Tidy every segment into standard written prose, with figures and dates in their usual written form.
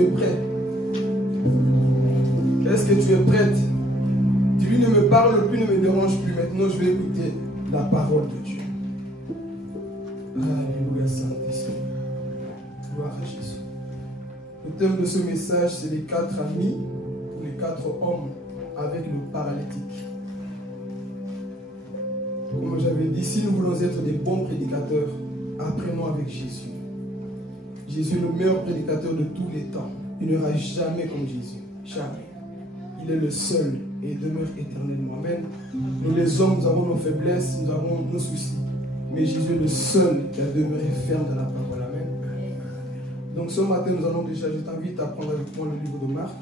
tu es prêt? Est-ce que tu es prête? Dis-lui, ne me parle plus, ne me dérange plus. Maintenant, je vais écouter la parole de Dieu. Alléluia, Saint-Esprit. Gloire à Jésus. Le thème de ce message, c'est les 4 amis, ou les 4 hommes avec le paralytique. Comme j'avais dit, si nous voulons être des bons prédicateurs, apprenons avec Jésus. Jésus est le meilleur prédicateur de tous les temps. Il n'y aura jamais comme Jésus. Jamais. Il est le seul et il demeure éternellement. Amen. Nous les hommes, nous avons nos faiblesses, nous avons nos soucis. Mais Jésus est le seul qui a demeuré ferme dans la parole. Amen. Donc ce matin, nous allons déjà, je t'invite à prendre avec moi le livre de Marc,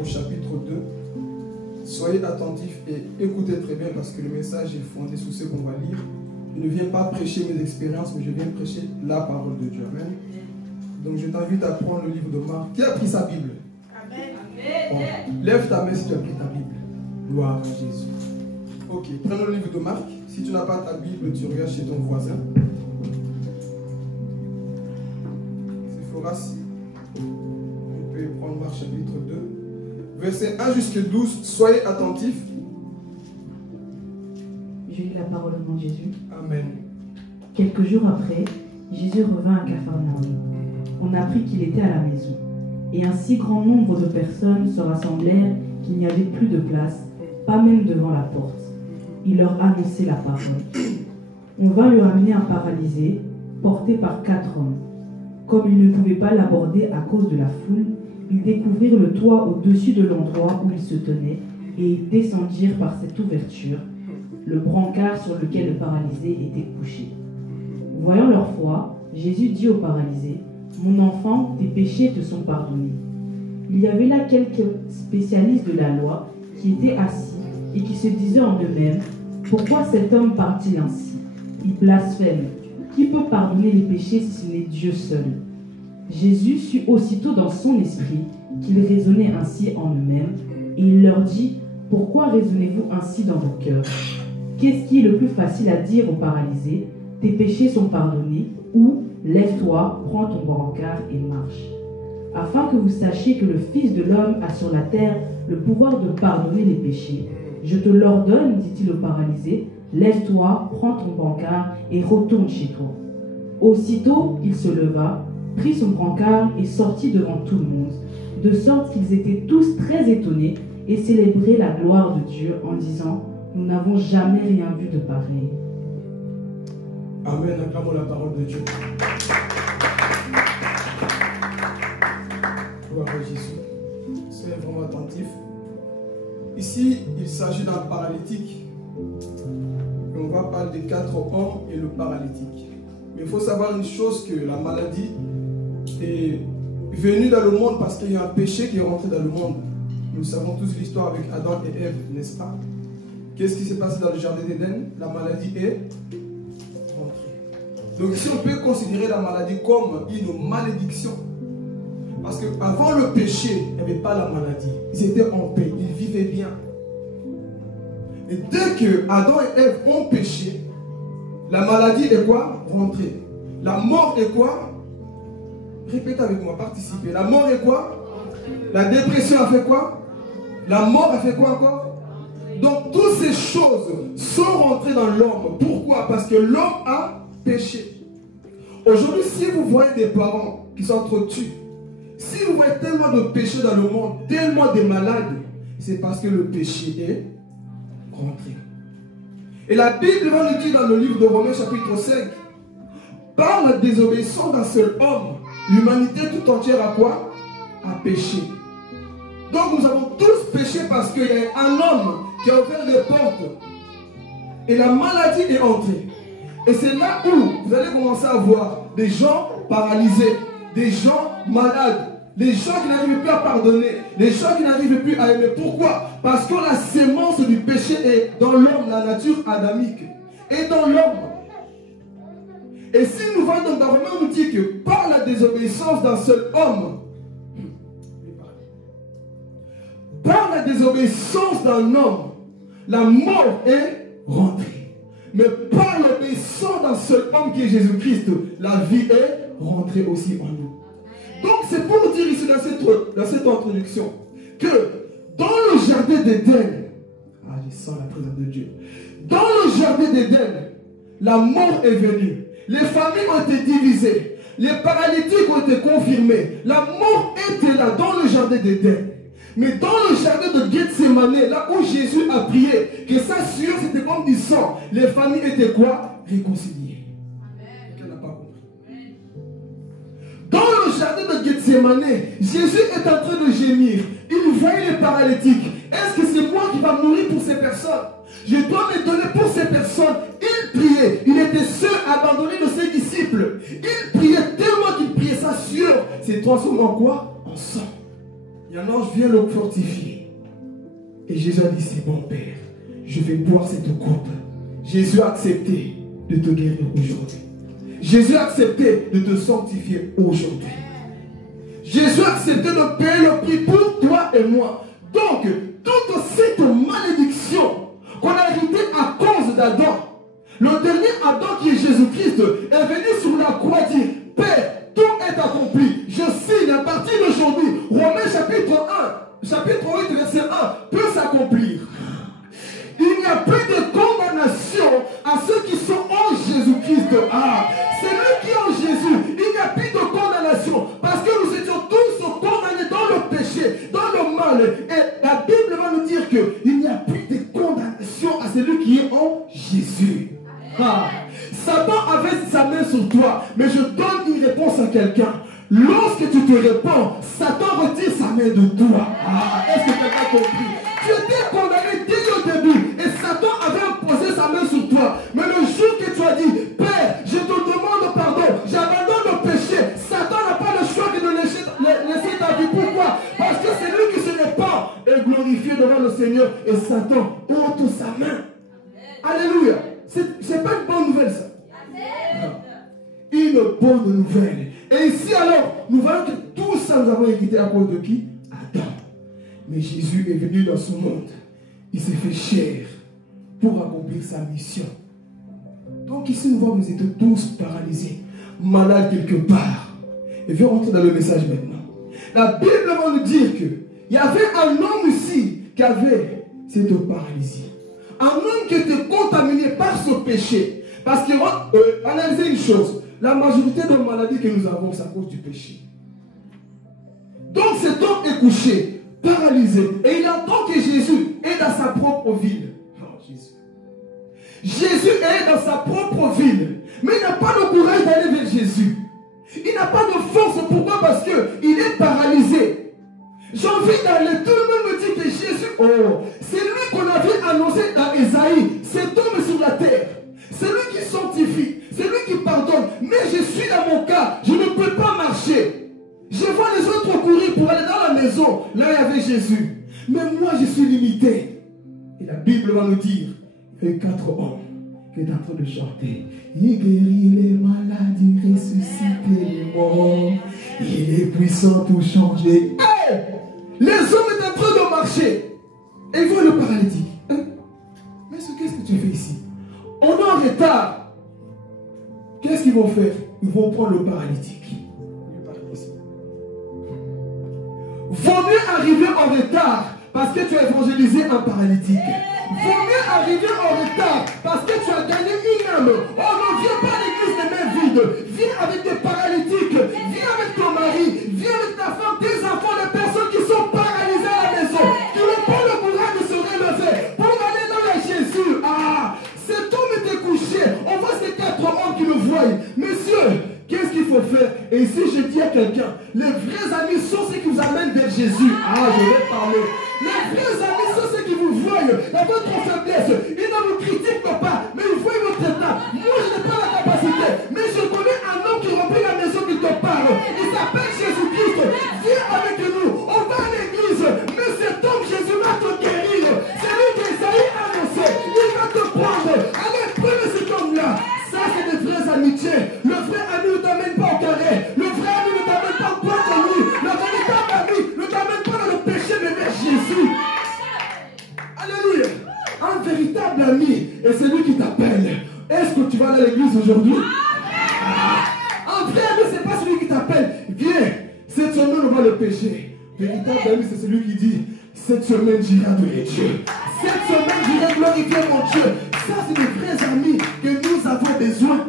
au chapitre 2. Soyez attentifs et écoutez très bien parce que le message est fondé sur ce qu'on va lire. Je ne viens pas prêcher mes expériences, mais je viens prêcher la parole de Dieu. Amen. Donc je t'invite à prendre le livre de Marc. Qui a pris sa Bible? Amen. Bon, lève ta main si tu as pris ta Bible. Gloire à Jésus. Ok, prends le livre de Marc. Si tu n'as pas ta Bible, tu regardes chez ton voisin. C'est fera si on peut prendre Marc chapitre 2. Verset 1 jusqu'à 12. Soyez attentifs. Je lis la parole au nom de Jésus. Amen. Quelques jours après, Jésus revint à Capharnaüm. On apprit qu'il était à la maison. Et un si grand nombre de personnes se rassemblèrent qu'il n'y avait plus de place, pas même devant la porte. Il leur annonçait la parole. On vint lui amener un paralysé, porté par 4 hommes. Comme ils ne pouvaient pas l'aborder à cause de la foule, ils découvrirent le toit au-dessus de l'endroit où il se tenait, et ils descendirent par cette ouverture, le brancard sur lequel le paralysé était couché. Voyant leur foi, Jésus dit au paralysé, « Mon enfant, tes péchés te sont pardonnés. » Il y avait là quelques spécialistes de la loi qui étaient assis et qui se disaient en eux-mêmes, « Pourquoi cet homme parle-t-il ainsi? Il blasphème. Qui peut pardonner les péchés si ce n'est Dieu seul ?» Jésus sut aussitôt dans son esprit qu'ils raisonnaient ainsi en eux-mêmes, et il leur dit, « Pourquoi raisonnez-vous ainsi dans vos cœurs? Qu'est-ce qui est le plus facile à dire au paralysé? Tes péchés sont pardonnés, ou lève-toi, prends ton brancard et marche. Afin que vous sachiez que le Fils de l'homme a sur la terre le pouvoir de pardonner les péchés. Je te l'ordonne, dit-il au paralysé, lève-toi, prends ton brancard et retourne chez toi. Aussitôt, il se leva, prit son brancard et sortit devant tout le monde, de sorte qu'ils étaient tous très étonnés et célébraient la gloire de Dieu en disant, nous n'avons jamais rien vu de pareil. Amen. Acclamons la parole de Dieu. Gloire à Jésus. Soyez vraiment attentifs. Ici, il s'agit d'un paralytique. Et on va parler des 4 hommes et le paralytique. Mais il faut savoir une chose, que la maladie est venue dans le monde parce qu'il y a un péché qui est rentré dans le monde. Nous savons tous l'histoire avec Adam et Ève, n'est-ce pas? Qu'est-ce qui s'est passé dans le jardin d'Éden? La maladie est rentrée. Donc si on peut considérer la maladie comme une malédiction, parce qu'avant le péché, il n'y avait pas la maladie. Ils étaient en paix, ils vivaient bien. Et dès que Adam et Ève ont péché, la maladie est quoi? Rentrée. La mort est quoi? Répète avec moi, participez. La mort est quoi? La dépression a fait quoi? La mort a fait quoi encore? Donc toutes ces choses sont rentrées dans l'homme. Pourquoi? Parce que l'homme a péché. Aujourd'hui, si vous voyez des parents qui s'entretuent, si vous voyez tellement de péché dans le monde, tellement de malades, c'est parce que le péché est rentré. Et la Bible va nous dire dans le livre de Romains chapitre 5, par la désobéissance d'un seul homme, l'humanité tout entière a quoi? A péché. Donc nous avons tous péché parce qu'il y a un homme qui a ouvert les portes et la maladie est entrée. Et c'est là où vous allez commencer à voir des gens paralysés, des gens malades, des gens qui n'arrivent plus à pardonner, des gens qui n'arrivent plus à aimer. Pourquoi? Parce que la sémence du péché est dans l'homme, la nature adamique est dans l'homme. Et si nous voyons donc dans Romains, on nous dit que par la désobéissance d'un seul homme, par la désobéissance d'un homme, la mort est rentrée. Mais par l'obéissance d'un seul homme qui est Jésus-Christ, la vie est rentrée aussi en nous. Donc c'est pour dire ici dans cette introduction que dans le jardin d'Éden, je sens la présence de Dieu. Dans le jardin d'Éden, la mort est venue. Les familles ont été divisées. Les paralytiques ont été confirmés. La mort était là dans le jardin d'Éden. Mais dans le jardin de Gethsémane, là où Jésus a prié, que sa sueur c'était comme du sang, les familles étaient quoi? Réconciliées. Quelqu'un n'a pas compris. Dans le jardin de Gethsémane, Jésus est en train de gémir. Il voyait les paralytiques. Est-ce que c'est moi qui va mourir pour ces personnes? Je dois me donner pour ces personnes. Il priait. Il était seul, abandonné de ses disciples. Il priait tellement qu'il priait. Sa sueur s'est transformée en quoi? En sang. Et un ange vient le fortifier. Et Jésus a dit, c'est bon Père, je vais boire cette coupe. Jésus a accepté de te guérir aujourd'hui. Jésus a accepté de te sanctifier aujourd'hui. Jésus a accepté de payer le prix pour toi et moi. Donc, toute cette malédiction qu'on a héritée à cause d'Adam, le dernier Adam qui est Jésus-Christ, est venu sur la croix dire, Père, tout est accompli. Je signe à partir d'aujourd'hui, Romains chapitre 8, verset 1, peut s'accomplir. Il n'y a plus de condamnation à ceux qui sont en Jésus-Christ. C'est lui qui est en Jésus. Il n'y a plus de condamnation. Parce que nous étions tous condamnés dans le péché, dans le mal. Et la Bible va nous dire qu'il n'y a plus de condamnation à celui qui est en Jésus. Satan avait sa main sur toi, mais je donne une réponse à quelqu'un. Lorsque tu te répands, Satan retire sa main de toi. Est-ce que quelqu'un a compris? Tu étais condamné dès le début et Satan avait imposé sa main sur toi. Mais le jour que tu as dit, Père, je te demande pardon, j'abandonne le péché, Satan n'a pas le choix de laisser ta vie. Pourquoi? Parce que c'est lui qui se répand et glorifié devant le Seigneur et Satan ôte sa main. Alléluia. C'est pas une bonne nouvelle ça. Une bonne nouvelle. Et ici alors, nous voyons que tout ça nous avons hérité à cause de qui? Adam. Mais Jésus est venu dans ce monde. Il s'est fait chair pour accomplir sa mission. Donc ici nous voyons que nous étions tous paralysés, malades quelque part. Et viens rentrer dans le message maintenant. La Bible va nous dire qu'il y avait un homme ici qui avait cette paralysie. Un homme qui était contaminé par ce péché. Parce que, analysez une chose, la majorité des maladies que nous avons, c'est à cause du péché. Donc cet homme est couché, paralysé, et il entend que Jésus est dans sa propre ville. Oh, Jésus est dans sa propre ville, mais il n'a pas le courage d'aller vers Jésus. Il n'a pas de force. Pourquoi? Parce qu'il est paralysé. J'ai envie d'aller, tout le monde me dit que Jésus, c'est lui qu'on avait annoncé dans Ésaïe, cet homme sur la terre. C'est lui qui sanctifie, c'est lui qui pardonne. Mais je suis dans mon cas, je ne peux pas marcher. Je vois les autres courir pour aller dans la maison. Là, il y avait Jésus. Mais moi, je suis limité. Et la Bible va nous dire, il y a 4 hommes qui est en train de chanter. Il guérit les malades, il ressuscite les morts. Il est puissant pour changer. Hey! Les hommes sont en train de marcher. Et ils voient le paralytique. Mais qu'est-ce que tu fais ici? On est en retard. Qu'est-ce qu'ils vont faire? Ils vont prendre le paralytique. Vaut mieux arriver en retard parce que tu as évangélisé un paralytique. Vaut mieux arriver en retard parce que tu as gagné une âme. On ne vient pas à l'église les mains vides. Viens avec des paralytiques. Viens avec ton mari. Viens avec ta femme, tes enfants, les personnes qui sont paralysées à la maison. Qui n'ont pas le courage de se relever pour aller dans la Jésus. Cet homme était couché. On voit ces 4 hommes qui le voient. Messieurs, qu'est-ce qu'il faut faire? Et ici, je dis à quelqu'un, les vrais amis sont ceux qui vous amènent vers Jésus. Je vais parler. Les vrais amis sont ceux qui vous voient dans votre faiblesse. Ils ne vous critiquent pas, mais ils voient votre état. Moi, je n'ai pas la capacité, mais je connais un homme qui remplit la maison qui te parle. Il s'appelle Jésus-Christ. Viens avec nous. On va à l'église. Mais cet homme, Jésus va te guérir. C'est lui qu'Esaïe a annoncé. Il va te prendre. Allez, prenez cet homme-là. Ça, c'est des vraies amitiés. Le vrai ami ne t'amène pas au carré. Le vrai ami ne t'amène pas au point de lui. Le véritable ami ne t'amène pas dans le péché, mais vers Jésus. Alléluia. Un véritable ami, et c'est lui qui t'appelle. Est-ce que tu vas aller à l'église aujourd'hui? Un vrai ami, ce n'est pas celui qui t'appelle. Viens. C'est on voit le péché, véritable ami, c'est celui qui dit, cette semaine j'irai adorer Dieu. Cette semaine j'irai glorifier mon Dieu. Ça, c'est des vrais amis que nous avons besoin.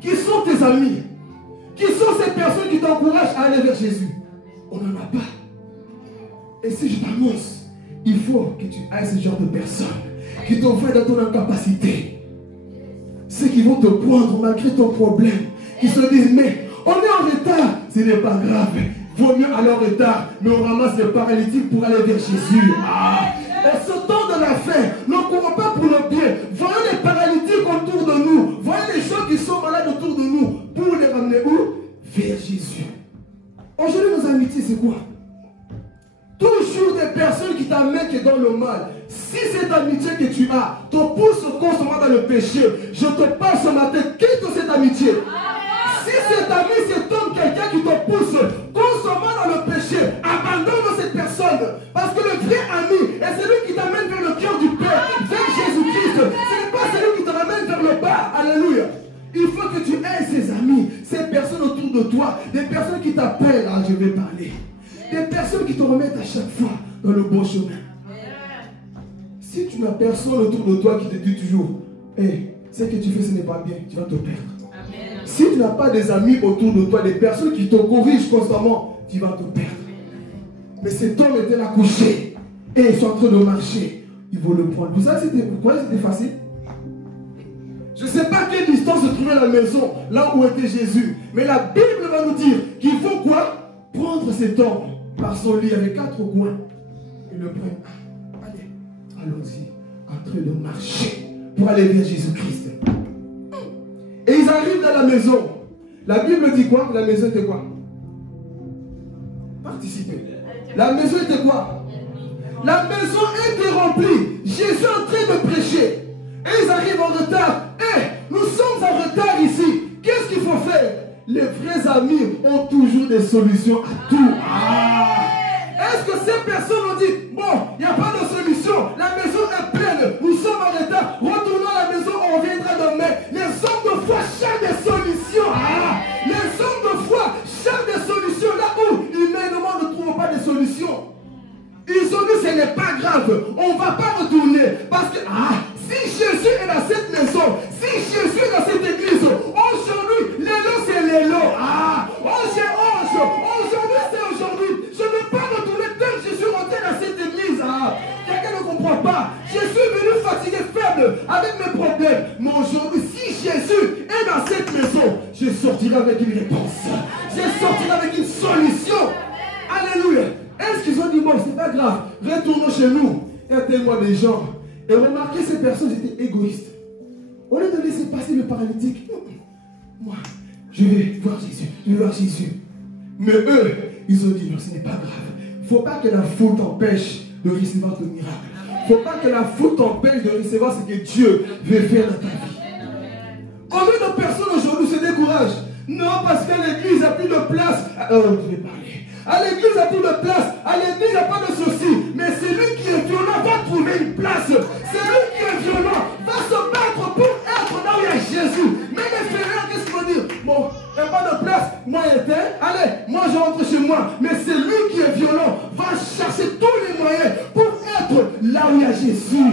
Qui sont tes amis? Qui sont ces personnes qui t'encouragent à aller vers Jésus? On n'en a pas. Et si je t'annonce, il faut que tu aies ce genre de personnes qui t'ont fait dans ton incapacité. Ceux qui vont te prendre malgré ton problème, qui se disent, mais on est en retard, ce n'est pas grave. Vaut mieux aller en retard, mais on ramasse les paralytiques pour aller vers Jésus. Et ce temps de la fin, ne courons pas pour le bien. Voyons les paralytiques autour de nous. Voyons les gens qui sont malades autour de nous. Pour les ramener où? Vers Jésus. Aujourd'hui, nos amitiés, c'est quoi? Toujours des personnes qui t'amènent dans le mal. Si cette amitié que tu as te pousse constamment dans le péché, je te parle ce matin, quitte cette amitié. Si cet ami, cet homme, quelqu'un qui te pousse constamment dans le péché, abandonne cette personne. Parce que le vrai ami est celui qui t'amène vers le cœur du Père, vers Jésus-Christ. Ce n'est pas celui qui te ramène vers le bas. Alléluia. Il faut que tu aies ces amis, ces personnes autour de toi, des personnes qui t'appellent, je vais parler. Des personnes qui te remettent à chaque fois dans le bon chemin. Si tu n'as personne autour de toi qui te dit toujours, ce que tu fais, ce n'est pas bien, tu vas te perdre. Si tu n'as pas des amis autour de toi, des personnes qui te corrigent constamment, tu vas te perdre. Mais cet homme était là couché et ils sont en train de marcher. Il faut le prendre. Vous savez pourquoi c'était facile? Je ne sais pas à quelle distance se trouvait la maison, là où était Jésus. Mais la Bible va nous dire qu'il faut quoi? Prendre cet homme par son lit avec 4 coins et le prendre. Allez, allons-y, en train de marcher pour aller vers Jésus-Christ. Et ils arrivent dans la maison. La Bible dit quoi? La maison était quoi? Participez. La maison était quoi? La maison était remplie. Jésus est en train de prêcher. Et ils arrivent en retard. Nous sommes en retard ici. Qu'est-ce qu'il faut faire? Les vrais amis ont toujours des solutions à tout. Est-ce que ces personnes ont dit, bon, il n'y a pas de solution, la maison est pleine, nous sommes en retard, retournons à la maison, on reviendra demain. Les hommes de foi cherchent des solutions. Les hommes de foi cherchent des solutions là où humainement ne trouvent pas de solutions. Ils ont dit, ce n'est pas grave, on ne va pas retourner. Parce que, si Jésus est dans cette maison, si Jésus est dans cette église, aujourd'hui, l'élo c'est l'élo. Aujourd'hui c'est aujourd'hui. Je ne vais pas retourner tant que je suis rentré dans cette église. Quelqu'un ne comprend pas. Je suis venu fatigué, faible, avec mes problèmes. Mais aujourd'hui, si Jésus est dans cette maison, je sortirai avec une réponse. Je sortirai avec une solution. Alléluia. Est-ce qu'ils ont dit, bon, c'est pas grave, retournons chez nous. Il y a tellement de gens. Et remarquez, ces personnes étaient égoïstes. Au lieu de laisser passer le paralytique, moi, je vais voir Jésus, je vais voir Jésus. Mais eux, ils ont dit, non, ce n'est pas grave. Il ne faut pas que la faute t'empêche de recevoir ton miracle. Il ne faut pas que la faute t'empêche de recevoir ce que Dieu veut faire dans ta vie. Combien de personnes aujourd'hui se découragent? Non, parce qu'à l'église, il n'y a plus de place. Je vais parler. À l'église, il n'y a plus de place. À l'église, il n'y a pas de souci. Mais celui qui est violent va trouver une place. Celui qui est violent va se battre pour être là où il y a Jésus. Mais les frères, qu'est-ce qu'il faut dire? Bon, il n'y a pas de place. Moi, allez, moi, je rentre chez moi. Mais celui qui est violent va chercher tous les moyens pour être là où il y a Jésus.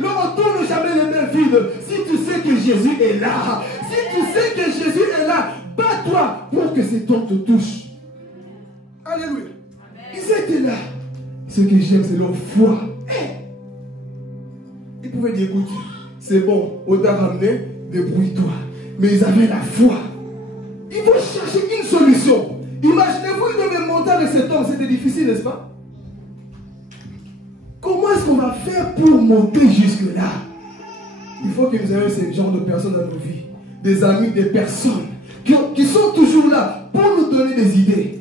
Ne retourne jamais les mains vides. Si tu sais que Jésus est là, si tu sais que Jésus est là, bats-toi pour que cet homme te touche. Alléluia. Ils étaient là. Ce que j'aime, c'est leur foi. Ils pouvaient dire, écoute, c'est bon, on t'a ramené, débrouille-toi. Mais ils avaient la foi. Ils vont chercher une solution. Imaginez-vous, ils devaient monter avec cet homme. C'était difficile, n'est-ce pas? Comment est-ce qu'on va faire pour monter jusque-là? Il faut que nous ayons ce genre de personnes dans nos vies. Des amis, des personnes qui sont toujours là pour nous donner des idées.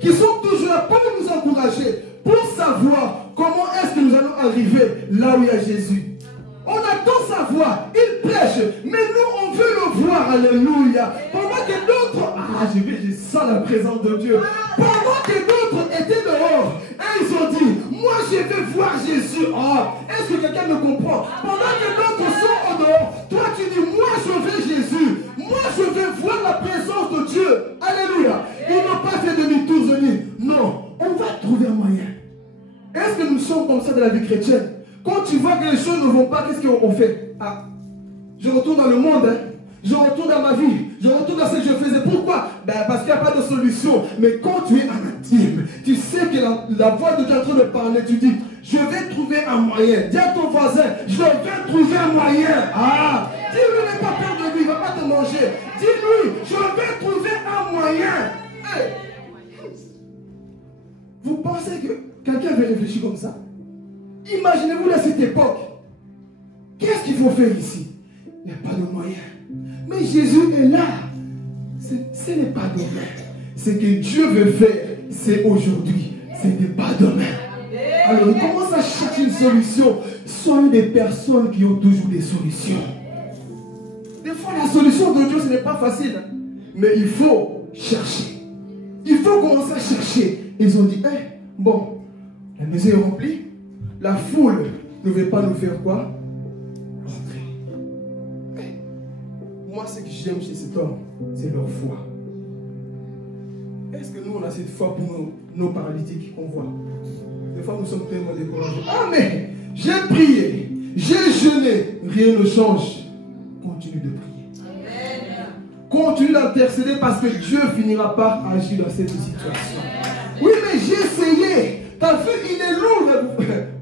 Qui sont toujours là pour nous encourager, pour savoir comment est-ce que nous allons arriver là où il y a Jésus. On attend sa voix, il prêche, mais nous on veut le voir, alléluia. Pendant que d'autres, je sens la présence de Dieu. Pendant que d'autres étaient dehors, et ils ont dit, moi je vais voir Jésus. Est-ce que quelqu'un me comprend? Pendant que d'autres sont au dehors, toi tu dis, moi je veux Jésus. Moi je veux voir la présence de Dieu. Alléluia. Ils n'ont pas que nous sommes comme ça dans la vie chrétienne. Quand tu vois que les choses ne vont pas, qu'est-ce qu'on fait? Ah, je retourne dans le monde, hein. Je retourne dans ma vie, je retourne dans ce que je faisais. Pourquoi? Parce qu'il n'y a pas de solution. Mais quand tu es en intime, tu sais que la voix de Dieu est en train de parler, tu dis, je vais trouver un moyen. Dis à ton voisin, je vais trouver un moyen. Ah, dis-lui, n'aie pas peur de lui, il ne va pas te manger. Dis-lui, je vais trouver un moyen. Hey. Vous pensez que quelqu'un avait réfléchi comme ça? Imaginez-vous à cette époque. Qu'est-ce qu'il faut faire ici? Il n'y a pas de moyen. Mais Jésus est là. Ce n'est pas demain. Ce que Dieu veut faire, c'est aujourd'hui. Ce n'est pas demain. Alors il commence à chercher une solution. Soyez des personnes qui ont toujours des solutions. Des fois, la solution de Dieu, ce n'est pas facile. Mais il faut chercher. Il faut commencer à chercher. Ils ont dit, hey, bon, la maison est remplie. La foule ne veut pas nous faire quoi? Rentrer. Hey, moi, ce que j'aime chez cet homme, c'est leur foi. Est-ce que nous, on a cette foi pour nos paralytiques qu'on voit? Des fois, nous sommes tellement découragés. Ah, mais j'ai prié, j'ai jeûné, rien ne change. Continue de prier. Amen. Continue d'intercéder parce que Dieu finira par agir dans cette situation. Oui, mais j'ai essayé. Ta vue, il est lourd.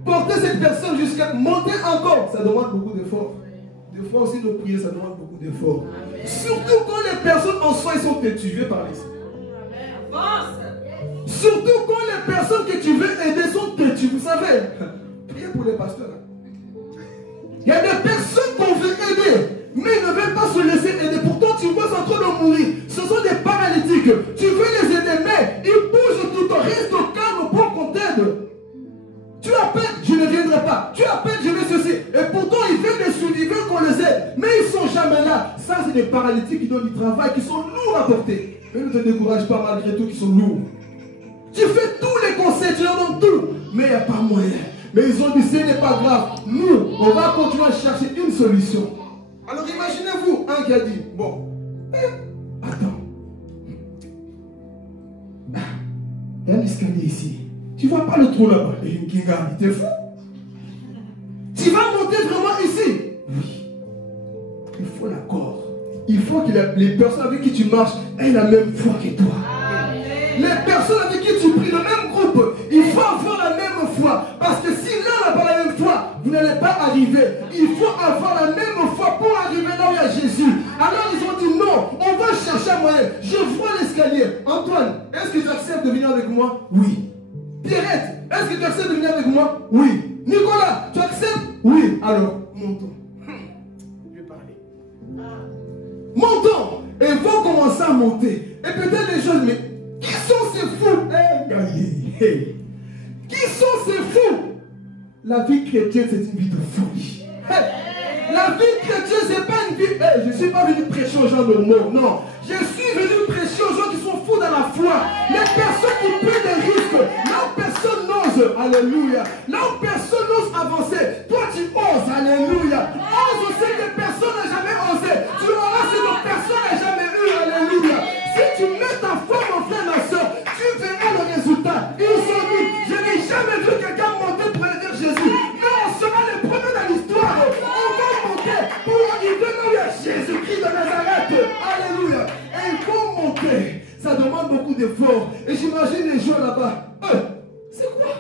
Porter cette personne jusqu'à monter encore, ça demande beaucoup d'efforts. Des fois aussi, nos prières, ça demande beaucoup d'efforts. Surtout quand les personnes en soi, ils sont têtues. Je vais parler ici. Surtout quand les personnes que tu veux aider sont têtues. Vous savez, priez pour les pasteurs. Il y a des personnes qu'on veut aider, mais ils ne veulent pas se laisser aider. Pourtant, tu vois en train de mourir. Ce sont des paralytiques. Tu veux les aider, mais ils bougent tout le temps. Reste calme pour qu'on t'aide. Tu appelles, je ne viendrai pas. Tu appelles, je vais ceci. Et pourtant, ils veulent les suivre, ils veulent qu'on les aide. Mais ils ne sont jamais là. Ça, c'est des paralytiques qui donnent du travail, qui sont lourds à porter. Mais ne te décourage pas malgré tout, qui sont lourds. Tu fais tous les conseils, tu leur donnes tout. Mais il n'y a pas moyen. Mais ils ont dit, ce n'est pas grave. Nous, on va continuer à chercher une solution. Alors imaginez-vous, un qui a dit, bon, attends. Il y a un escalier ici. Tu ne vas pas le trouver là-bas. Et une Kinga, t'es fou. Tu vas monter vraiment ici. Oui. Il faut l'accord. Il faut que les personnes avec qui tu marches aient la même foi que toi. Les personnes avec qui tu pries, le même groupe, il faut avoir la même foi. Parce que si l'un n'a pas la même foi, vous n'allez pas arriver. Il faut avoir la même foi pour arriver là où il y a Jésus. Alors ils ont dit non, on va chercher un moyen. Je vois l'escalier. Antoine, est-ce que tu acceptes de venir avec moi? Oui. Pierrette, est-ce que tu acceptes de venir avec moi? Oui. Nicolas, tu acceptes? Oui. Alors, montons. Je vais parler. Montons. Et ils vont commencer à monter. Et peut-être les jeunes, mais qui sont ces fous? Hey. Qui sont ces fous? La vie chrétienne, c'est une vie de folie. Hey. La vie chrétienne, c'est pas une vie. Hey, je ne suis pas venu prêcher aux gens de mort. Non. Je suis venu prêcher aux gens qui sont fous dans la foi. Les personnes qui prennent des risques. Là où personne n'ose. Alléluia. Là où personne n'ose avancer. Toi, tu oses. Alléluia. Ose aussi que personne n'a jamais osé. Tu auras ce que personne n'a jamais eu. Alléluia. Si tu mets ta foi, mon frère, ma soeur, tu verras le résultat. Ils sont dit, je n'ai jamais vu quelqu'un monter pour aller vers Jésus. Mais on sera les premiers dans l'histoire. On va monter pour arriver là où il y a Jésus-Christ de Nazareth. Alléluia. Et il faut monter. Ça demande beaucoup d'efforts. Et j'imagine les gens là-bas. C'est quoi?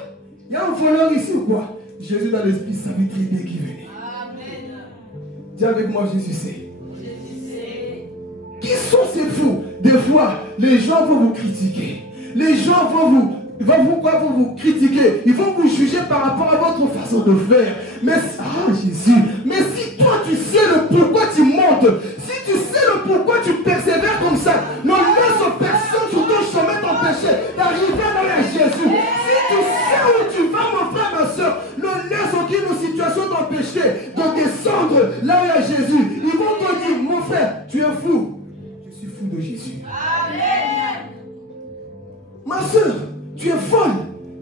Il y a un voleur ici ou quoi? Jésus dans l'esprit savait très bien qui venait. Amen. Dis avec moi, Jésus sait. Qui sont ces fous? Des fois, les gens vont vous critiquer. Les gens vont vous critiquer. Ils vont vous juger par rapport à votre façon de faire. Mais, Jésus, mais si toi tu sais le pourquoi tu montes, si tu sais le pourquoi tu persévères comme ça, ne laisse personne sur ton chemin t'empêcher d'arriver à Jésus. Si tu sais où tu vas, mon frère, ma soeur, ne laisse aucune situation t'empêcher de descendre là où il y a Jésus. Ils vont te dire, mon frère, tu es fou. Je suis fou de Jésus. Amen. Ma soeur, tu es folle.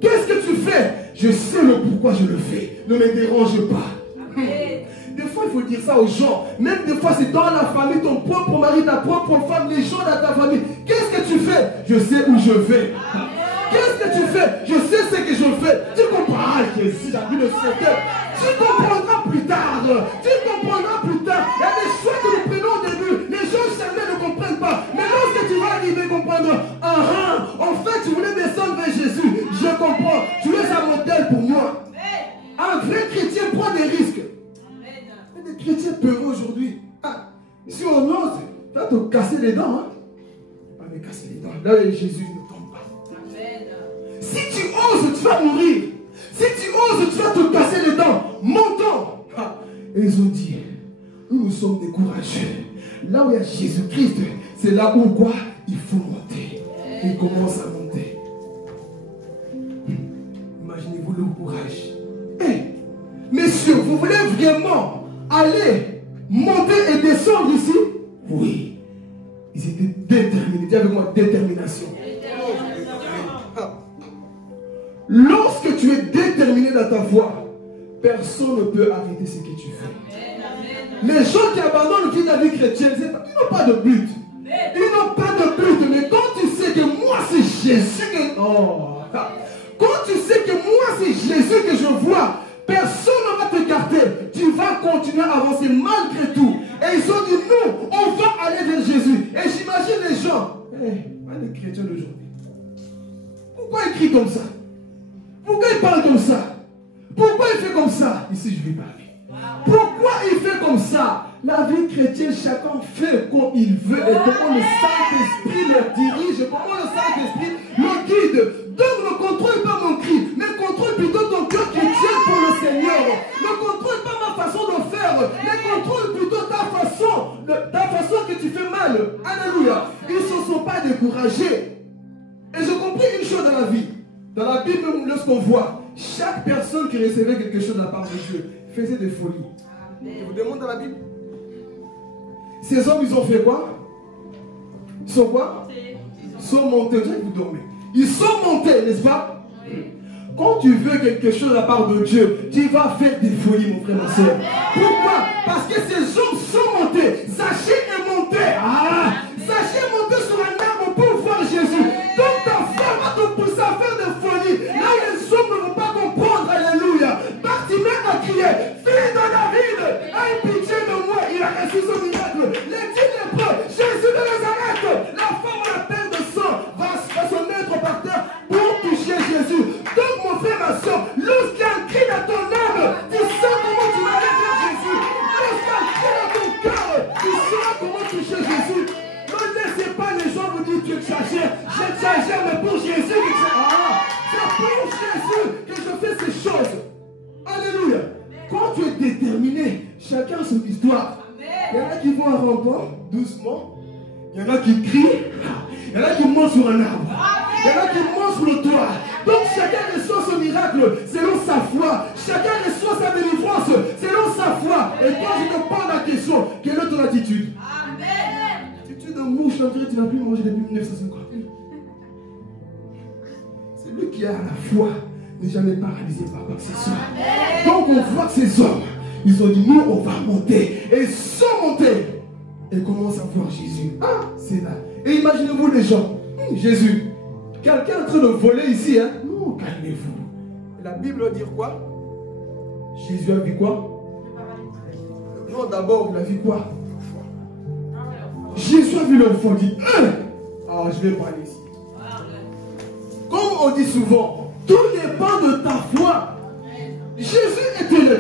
Qu'est-ce que tu fais? Je sais le pourquoi je le fais. Ne me dérange pas. Amen. Des fois, il faut dire ça aux gens. Même des fois, c'est dans la famille, ton propre mari, ta propre femme, les gens dans ta famille. Qu'est-ce que tu fais? Je sais où je vais. Amen. Qu'est-ce que tu fais? Je sais ce que je fais. Tu comprends? Jésus, j'ai vu le Seigneur. Tu comprendras plus tard. Tu comprendras plus tard. Il y a des choix que nous prenons au début. Les gens jamais ne comprennent pas. Mais lorsque tu vas arriver à comprendre, en fait, tu voulais descendre vers Jésus. Je comprends. Tu es un modèle pour moi. Un vrai chrétien prend des risques. Mais des chrétiens peureux aujourd'hui. Si on ose, tu vas te casser les dents. Tu vas me casser les dents. Là, Jésus ne tombe pas. Si tu oses, tu vas mourir. Si tu oses, tu vas te casser les dents. Montons. Et ils ont dit, nous sommes des courageux. Là où il y a Jésus-Christ, c'est là où quoi? Il faut monter. Il commence à monter. Imaginez-vous le courage. Messieurs, vous voulez vraiment aller monter et descendre ici? Oui. Ils étaient déterminés. Dis avec moi, détermination. Lorsque tu es déterminé dans ta voie, personne ne peut arrêter ce que tu fais. Les gens qui abandonnent la vie chrétienne, ils n'ont pas de but. Ils n'ont pas de but. Mais quand tu sais que moi c'est Jésus que... Quand tu sais que moi c'est Jésus que je vois, personne ne va t'écarter. Tu vas continuer à avancer malgré tout. Et ils ont dit, nous, on va aller vers Jésus. Et j'imagine les gens. Les chrétiens d'aujourd'hui. Pourquoi il crie comme ça? Pourquoi il parle comme ça? Pourquoi il fait comme ça? Ici, je vais parler. Pourquoi il fait comme ça? La vie chrétienne, chacun fait comme il veut. Et comment le Saint-Esprit le dirige, comment le Saint-Esprit le guide. Donc ne contrôle pas mon cri, mais contrôle plutôt ton cœur chrétien pour le Seigneur. Ne contrôle pas ma façon de faire, mais contrôle plutôt ta façon que tu fais mal. Alléluia. Ils ne se sont pas découragés. Et j'ai compris une chose dans la vie. Dans la Bible, lorsqu'on voit, chaque personne qui recevait quelque chose de la part de Dieu faisait des folies. Je vous demande dans la Bible. Ces hommes, ils ont fait quoi? Ils sont quoi? Ils sont montés. Vous dormez. Ils sont montés, n'est-ce pas? Quand tu veux quelque chose de la part de Dieu, tu vas faire des folies, mon frère, ma soeur. Pourquoi? Parce que ces hommes sont montés. Sachez est monté. Sachez est monté sur un arbre pour voir Jésus. Donc ta foi va te pousser à faire des folies. Là où les hommes ne vont pas comprendre. Alléluia. Bartimée a crié, fille de David, aie pitié de moi. Il a reçu son miracle. Les 10 lépreux, Jésus de Nazareth. La femme à la peine de sang va se mettre par terre pour toucher Jésus. Donc mon frère, ma soeur, lorsqu'il y a un cri dans ton âme, tu sais comment tu vas aller vers Jésus. Lorsqu'il y a un cri dans ton cœur, tu sauras comment toucher Jésus. Ne laissez pas les gens vous dire tu exagères. J'exagère, mais pour Jésus, c'est pour Jésus que je fais ces choses. Alléluia. Quand tu es déterminé, chacun a son histoire. Il y en a qui vont à rempart, doucement. Il y en a qui crient. Il y en a qui montent sur un arbre. Il y en a qui montent sur le toit. Donc chacun reçoit son miracle selon sa foi. Chacun reçoit sa délivrance selon sa foi. Et toi, je te pose la question. Quelle est ton attitude? L'attitude de mouche, on dirait que tu n'as plus mangé depuis 1950. C'est lui qui a la foi, n'est jamais paralysé par quoi que ce soit. Donc on voit que ces hommes, ils ont dit, nous, on va monter. Et ils sont montés. Et commencent à voir Jésus. C'est là. Et imaginez-vous les gens. Jésus. Quelqu'un est en train de voler ici. Non, calmez-vous. La Bible dit quoi? Jésus a vu quoi? Non, d'abord, il a vu quoi? Jésus a vu l'enfant. Il dit, je vais parler ici. Comme on dit souvent, tout dépend de ta foi. Jésus était là.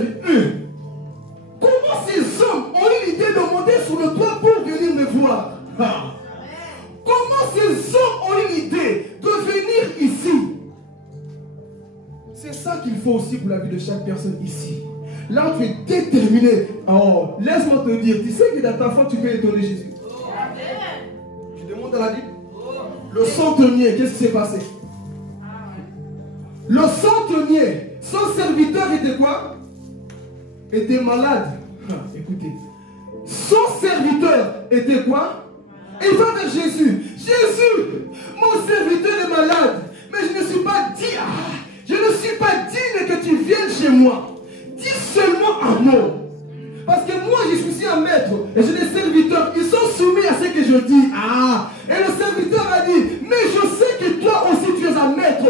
Comment ces hommes ont eu l'idée de monter sur le toit pour venir me voir? Comment ces hommes ont eu l'idée de venir ici? C'est ça qu'il faut aussi pour la vie de chaque personne ici. Là, tu es déterminé. Laisse-moi te dire, tu sais que dans ta foi, tu peux étonner Jésus. Je demande à la Bible. Le centenier, qu'est-ce qui s'est passé? Le centenier, son serviteur était quoi? Était malade. Écoutez. Son serviteur était quoi? Il va vers Jésus. Jésus, mon serviteur est malade. Mais je ne suis pas digne. Je ne suis pas digne que tu viennes chez moi. Dis seulement un mot. Parce que moi, je suis un maître. Et j'ai des serviteurs. Ils sont soumis à ce que je dis. Et le serviteur a dit, mais je sais que toi aussi tu es un maître.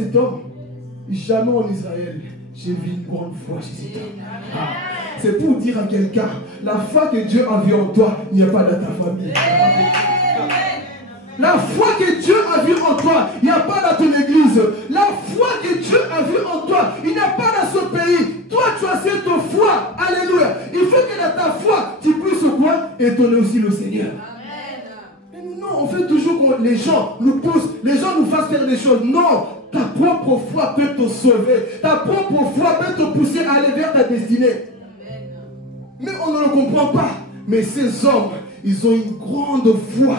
cet homme, jamais en Israël, j'ai vu une grande foi chez cet homme. C'est pour dire à quelqu'un, la foi que Dieu a vue en toi, il n'y a pas dans ta famille. La foi que Dieu a vue en toi, il n'y a pas dans ton église. La foi que Dieu a vue en toi, il n'y a pas dans ce pays. Toi, tu as cette foi. Alléluia. Il faut que dans ta foi, tu puisses quoi? Étonner aussi le Seigneur. Mais nous, non, on fait toujours que les gens nous poussent, les gens nous fassent faire des choses. Non, ta propre foi peut te sauver. Ta propre foi peut te pousser à aller vers ta destinée. Mais on ne le comprend pas. Mais ces hommes, ils ont une grande foi.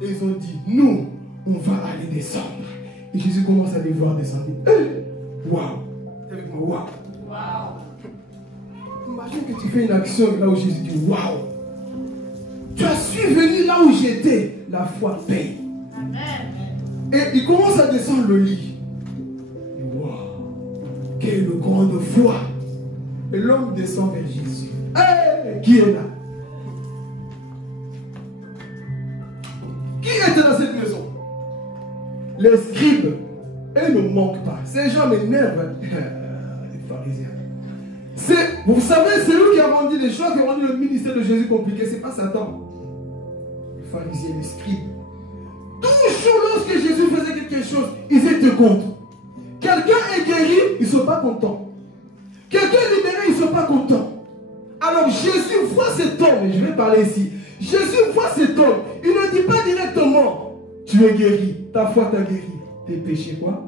Et ils ont dit, nous, on va aller descendre. Et Jésus commence à les voir descendre. Waouh! Avec moi, waouh! Imagine que tu fais une action là où Jésus dit, waouh! Tu as su venir là où j'étais. La foi paye. Amen. Et il commence à descendre le lit. Waouh! Quelle grande foi! Et l'homme descend vers Jésus. Qui est là? Qui était dans cette maison? Les scribes. Ils ne manquent pas. Ces gens m'énervent. Les pharisiens. Vous savez, c'est lui qui a rendu les choses, qui a rendu le ministère de Jésus compliqué. Ce n'est pas Satan. Les pharisiens, les scribes. Toujours lorsque Jésus faisait quelque chose, ils étaient contre. Quelqu'un est guéri, ils ne sont pas contents. Quelqu'un est libéré, ils ne sont pas contents. Alors Jésus voit cet homme, et je vais parler ici. Jésus voit cet homme, il ne dit pas directement, tu es guéri, ta foi t'a guéri. Tes péchés quoi?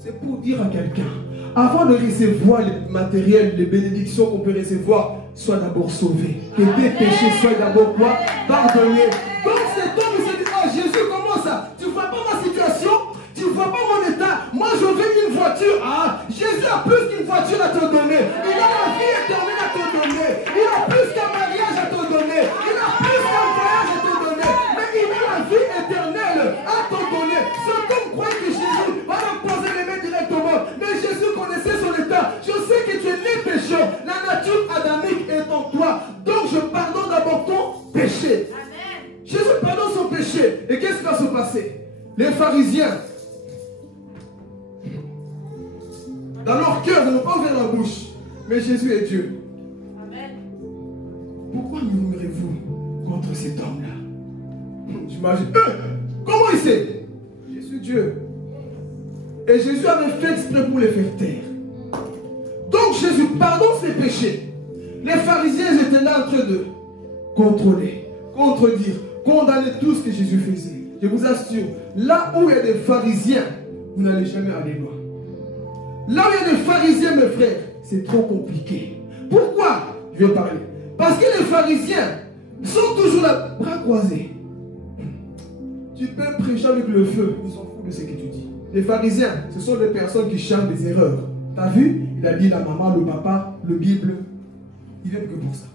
C'est pour dire à quelqu'un, avant de recevoir les matériels, les bénédictions qu'on peut recevoir, sois d'abord sauvé. Que tes péchés soient d'abord quoi? Pardonnés. Donc cet homme il se dit, oh Jésus, comment ça? Tu ne vois pas ma situation? Tu ne vois pas mon état? Moi je veux une voiture. Ah, Jésus a plus qu'une voiture à te donner. Il a la vie éternelle à te donner. Il a plus qu'un mariage à te donner. Il a plus qu'un voyage à te donner. Mais il a la vie éternelle à te donner. Cet homme croit que Jésus va leur poser les mains directement. Mais Jésus connaissait son état. Je sais que tu es né pécheur. La nature adamique est en toi. Donc je pardonne d'abord ton péché. Amen. Jésus pardonne son péché. Et qu'est-ce qui va se passer? Les pharisiens, dans leur cœur, ils n'ont pas ouvert la bouche. Mais Jésus est Dieu. Amen. Pourquoi murmurez-vous contre cet homme-là? J'imagine. Comment il sait? Je suis Dieu. Et Jésus avait fait exprès pour les faire taire. Donc Jésus pardonne ses péchés. Les pharisiens étaient là en train de contrôler, contredire, condamner tout ce que Jésus faisait. Je vous assure, là où il y a des pharisiens, vous n'allez jamais aller loin. Là où il y a des pharisiens, mes frères, c'est trop compliqué. Pourquoi? Je vais parler. Parce que les pharisiens sont toujours là, bras croisés. Tu peux prêcher avec le feu, ils s'en foutent de ce que tu dis. Les pharisiens, ce sont des personnes qui cherchent des erreurs. T'as vu? Il a dit la maman, le papa, le Bible. Ils viennent que pour ça.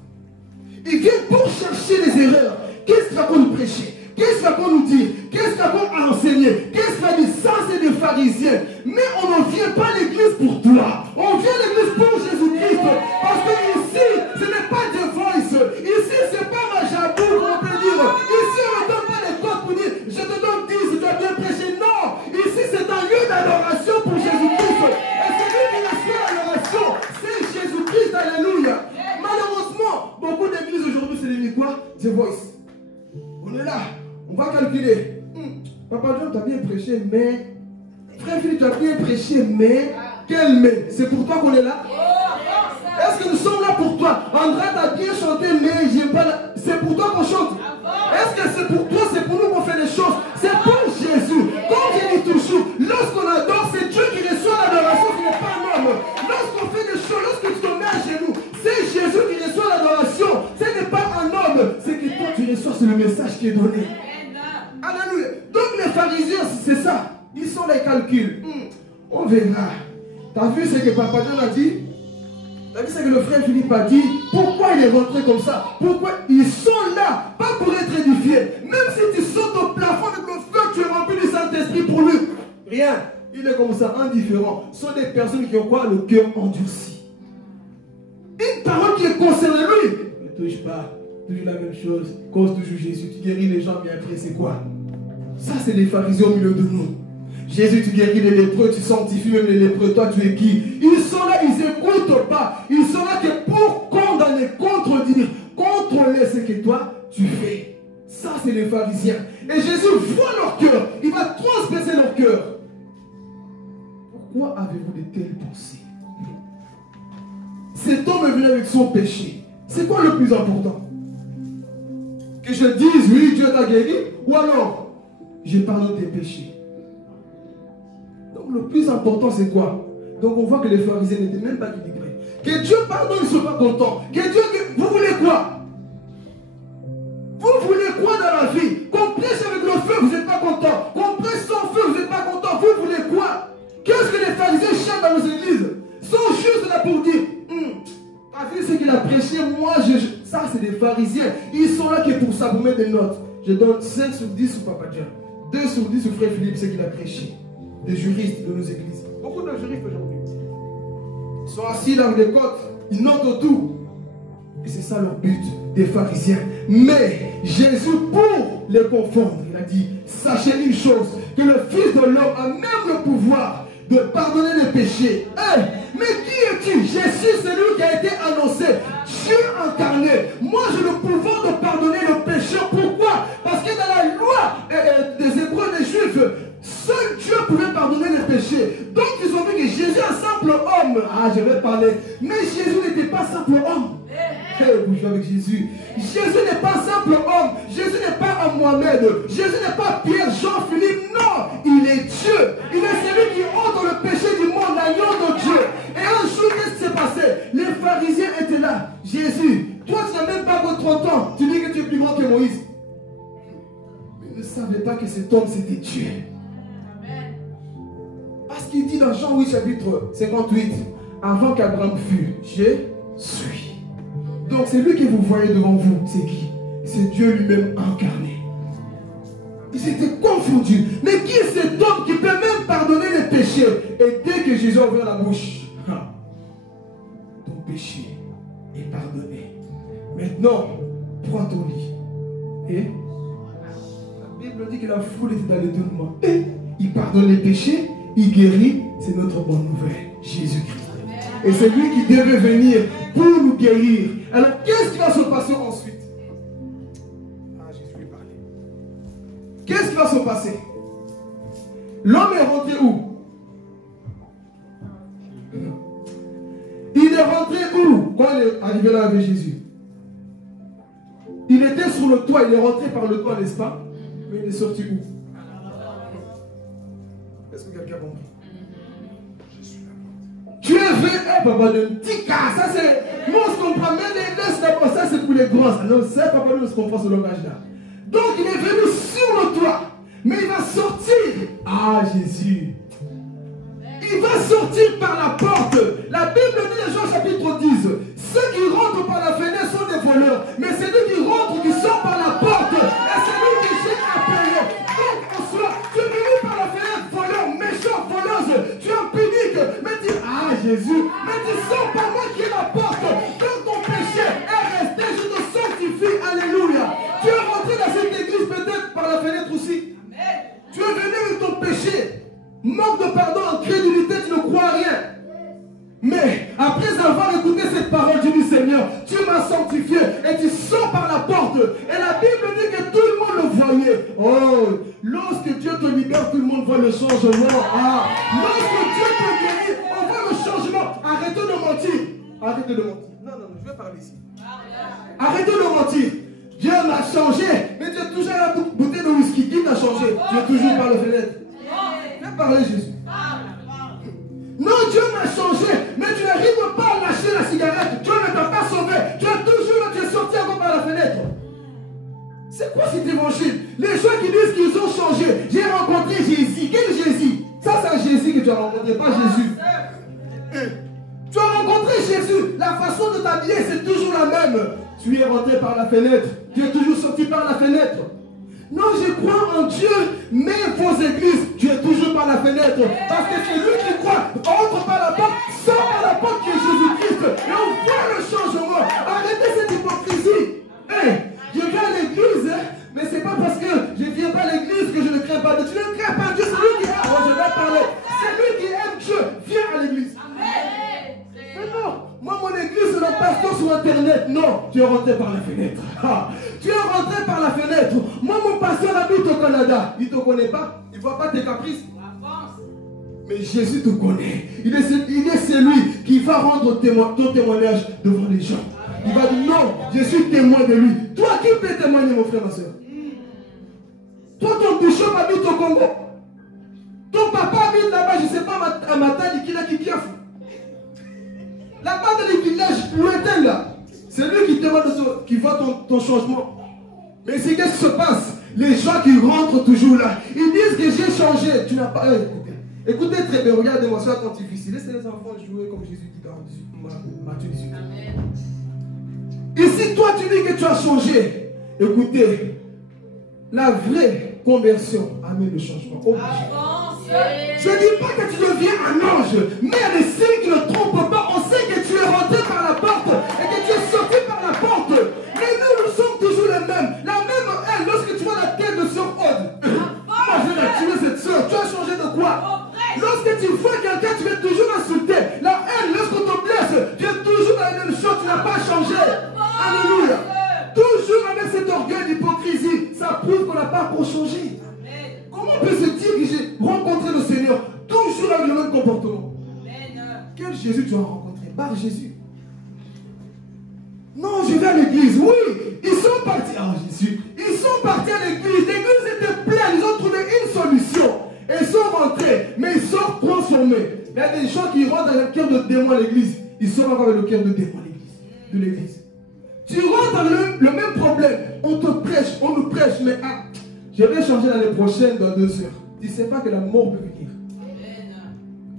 Ils viennent pour chercher les erreurs. Qu'est-ce qu'il va nous prêcher? Qu'est-ce qu'il va nous dire? Qu'est-ce qu'il va enseigner? Qu'est-ce qu'il va dire? Ça, c'est des pharisiens. Mais on ne vient pas à l'église pour toi. On vient à l'église pour Jésus-Christ. Parce que ici, ce n'est pas des voices. Ici, ce n'est pas ma jabou, on peut dire. Ici, on ne donne pas les codes pour dire, je te donne 10, tu as bien prêché. Non. Ici, c'est un lieu d'adoration pour Jésus-Christ. Et celui qui reçoit l'adoration, c'est Jésus-Christ. Alléluia. Malheureusement, beaucoup d'églises aujourd'hui, c'est des quoi? The Voice. On est là. On va calculer. Papa John, tu as bien prêché, mais... Frère Philippe, tu as bien prêché, mais... Quel mais? C'est pour toi qu'on est là? Est-ce que nous sommes là pour toi? André, tu as bien chanté, mais j'aime pas la... C'est pour toi qu'on chante? Est-ce que c'est pour toi, c'est pour nous qu'on fait les choses? C'est pour Jésus. Comme je dis toujours, lorsqu'on adore, c'est Dieu qui reçoit l'adoration, ce n'est pas un homme. Lorsqu'on fait des choses, lorsque tu te mets à genoux, c'est Jésus qui reçoit l'adoration. Ce n'est pas un homme. C'est que toi, tu reçois, c'est le message qui est donné. Alléluia. Donc les pharisiens, c'est ça. Ils sont les calculs. On verra. T'as vu ce que Papa John a dit? T'as vu ce que le frère Philippe a dit? Pourquoi il est rentré comme ça? Pourquoi ils sont là? Pas pour être édifiés. Même si tu sautes au plafond avec le feu, tu es rempli du Saint-Esprit pour lui. Rien. Il est comme ça, indifférent. Ce sont des personnes qui ont quoi? Le cœur endurci. Une parole qui est concernée lui. Ne touche pas. Toujours la même chose. Cause toujours Jésus. Tu guéris les gens, mais après c'est quoi? Ça, c'est les pharisiens au milieu de nous. Jésus, tu guéris les lépreux, tu sanctifies même les lépreux. Toi, tu es qui? Ils sont là, ils n'écoutent pas. Ils sont là que pour condamner, contredire, contrôler ce que toi, tu fais. Ça, c'est les pharisiens. Et Jésus voit leur cœur. Il va transpercer leur cœur. Pourquoi avez-vous de telles pensées? Cet homme est venu avec son péché. C'est quoi le plus important? Que je dise, oui, Dieu t'a guéri, ou alors, j'ai pardonné tes péchés. Donc le plus important, c'est quoi? Donc on voit que les pharisiens n'étaient même pas équilibrés. Que Dieu pardonne, ils ne sont pas contents. Que Dieu, vous voulez quoi? Vous voulez quoi dans la vie? Qu'on prêche avec le feu, vous n'êtes pas content. Qu'on prêche sans feu, vous n'êtes pas content. Vous voulez quoi? Qu'est-ce que les pharisiens cherchent dans nos églises? Ils sont juste là pour dire, t'as vu ce qu'il a prêché? Moi, ça c'est des pharisiens. Ils sont là que pour ça, vous mettez des notes. Je donne 5 sur 10 au Papa Dieu, 2 sur 10 au frère Philippe, ce qu'il a prêché. Des juristes de nos églises. Beaucoup de juristes aujourd'hui. Ils sont assis dans les côtes, ils notent autour. Et c'est ça leur but, des pharisiens. Mais Jésus, pour les confondre, il a dit, sachez une chose, que le Fils de l'homme a même le pouvoir de pardonner les péchés. Hey, mais qui es-tu? Jésus, c'est lui qui a été annoncé, Dieu incarné. Moi, j'ai le pouvoir de pardonner le péché. Pourquoi? Parce que dans la loi des Hébreux, des Juifs, seul Dieu pouvait pardonner les péchés. Donc ils ont vu que Jésus est un simple homme. Ah, je vais parler. Mais Jésus n'était pas simple homme. Vous jouez avec Jésus. Jésus n'est pas simple homme. Jésus n'est pas un Mohamed. Jésus n'est pas Pierre, Jean, Philippe. Non, il est Dieu. Il est celui qui ôte le péché du monde, l'agneau de Dieu. Et un jour, qu'est-ce qui s'est passé? Les pharisiens étaient là. Jésus, toi tu n'as même pas 30 ans. Tu dis que tu es plus grand que Moïse. Mais ils ne savaient pas que cet homme c'était Dieu. Parce qu'il dit dans Jean 8 chapitre 58, avant qu'Abraham fût, je suis. Donc c'est lui que vous voyez devant vous, c'est qui? C'est Dieu lui-même incarné. Ils étaient confondus. Mais qui est cet homme qui peut même pardonner les péchés? Et dès que Jésus a ouvert la bouche, ton péché est pardonné. Maintenant, prends ton lit. Et la Bible dit que la foule était dans l'étonnement. Et il pardonne les péchés, il guérit, c'est notre bonne nouvelle, Jésus-Christ. Et c'est lui qui devait venir pour nous guérir. Alors, qu'est-ce qui va se passer ensuite? Ah, Jésus lui parlait. Qu'est-ce qui va se passer? L'homme est rentré où? Il est rentré où quand il est arrivé là avec Jésus? Il était sur le toit, il est rentré par le toit, n'est-ce pas? Mais il est sorti où? Est-ce que quelqu'un comprend? Tu es venu, papa de petit cas, ça c'est. Moi on se comprend, mais laisse d'abord, ça c'est pour les grands. Non, c'est papa de se comprend ce langage-là. Donc il est venu sur le toit, mais il va sortir. Ah Jésus. Il va sortir par la porte. La Bible dit dans Jean chapitre 10, ceux qui rentrent par la fenêtre sont des voleurs, mais c'est lui qui rentre, qui sort par la porte, et c'est lui qui j'ai appelé. Donc en soi, tu es venu par la fenêtre, voleur, méchant, voleuse, tu es en punique, mais tu, ah Jésus, mais tu sors par moi qui est la porte. Quand ton péché est resté, je te sanctifie, alléluia. Tu es rentré dans cette église peut-être par la fenêtre aussi. Tu es venu avec ton péché. Manque de pardon, incrédulité, tu ne crois rien. Mais après avoir écouté cette parole, tu dis Seigneur, tu m'as sanctifié et tu sors par la porte. Et la Bible dit que tout le monde le voyait. Oh, lorsque Dieu te libère, tout le monde voit le changement. Ah, lorsque Dieu te guérit, on voit le changement. Arrêtez de mentir. Arrêtez de mentir. Non, je vais parler ici. Arrêtez de mentir. Dieu m'a changé, mais tu es toujours à la bouteille de whisky. Qui t'a changé? Tu es toujours par la fenêtre. Viens parler Jésus. Non, Dieu m'a changé, mais tu n'arrives pas à lâcher la cigarette. Dieu ne t'a pas sauvé. Tu es toujours là, tu es sorti encore par la fenêtre. C'est quoi cet évangile? Les gens qui disent qu'ils ont changé. J'ai rencontré Jésus. Quel Jésus? Ça, c'est un Jésus que tu as rencontré, pas Jésus. Tu as rencontré Jésus. La façon de t'habiller, c'est toujours la même. Tu es rentré par la fenêtre. Tu es toujours sorti par la fenêtre. Non, je crois en Dieu, mais vos églises, tu es toujours par la fenêtre. Parce que c'est lui qui croit, entre par la porte, sort par la porte qui est Jésus-Christ. Et on voit le changement. Arrêtez cette hypocrisie. Je viens à l'église, mais ce n'est pas parce que je ne viens pas à l'église que je ne crée Internet. Non, tu es rentré par la fenêtre. Ah, tu es rentré par la fenêtre. Moi, mon pasteur habite au Canada. Il ne te connaît pas. Il ne voit pas tes caprices. Mais Jésus te connaît. Il est celui qui va rendre ton témoignage devant les gens. Il va dire non, je suis témoin de lui. Toi, qui peut témoigner, mon frère, ma soeur? Toi, ton bishop habite au Congo. Ton papa habite là-bas, je ne sais pas, à Matadi, qui a fou. Là-bas dans les villages lointains là. C'est lui qui témoigne, qui voit ton changement. Mais c'est qu'est-ce qui se passe? Les gens qui rentrent toujours là, ils disent que j'ai changé. Tu n'as pas. Écoutez très bien, regardez-moi, soyez attentifs ici. Laissez les enfants jouer comme Jésus dit dans Matthieu 18. Amen. Ici, toi, tu dis que tu as changé. Écoutez, la vraie conversion amène le changement. Je ne dis pas que tu deviens un ange, mais il y a des signes qui ne trompent pas. On sait que tu es rentré par la porte et que tu es sorti par la porte. Mais nous sommes toujours les mêmes. La même haine, lorsque tu vois la tête de Sœur Aude. Moi, je vais tuer cette sœur. Tu as changé de quoi? Lorsque tu vois quelqu'un, tu vas toujours insulter. La haine, lorsqu'on te blesse, tu es toujours dans la même chose. Tu n'as pas changé. Alléluia. Toujours avec cet orgueil d'hypocrisie. Ça prouve qu'on n'a pas encore changé. Comment on peut se dire que j'ai rencontré le Seigneur toujours avec le même comportement? Quel Jésus tu as rencontré? Par Jésus. Non, je vais à l'église. Oui, ils sont partis. Ah, Jésus. Ils sont partis à l'église. L'église était pleine. Ils ont trouvé une solution. Et ils sont rentrés. Mais ils sont transformés. Il y a des gens qui rentrent avec le cœur de démon à l'église. Ils sont encore avec le cœur de démon de l'église. Tu rentres dans le même problème. On te prêche, on nous prêche. Mais ah, je vais changer l'année prochaine dans 2 heures. Tu ne sais pas que la mort peut venir.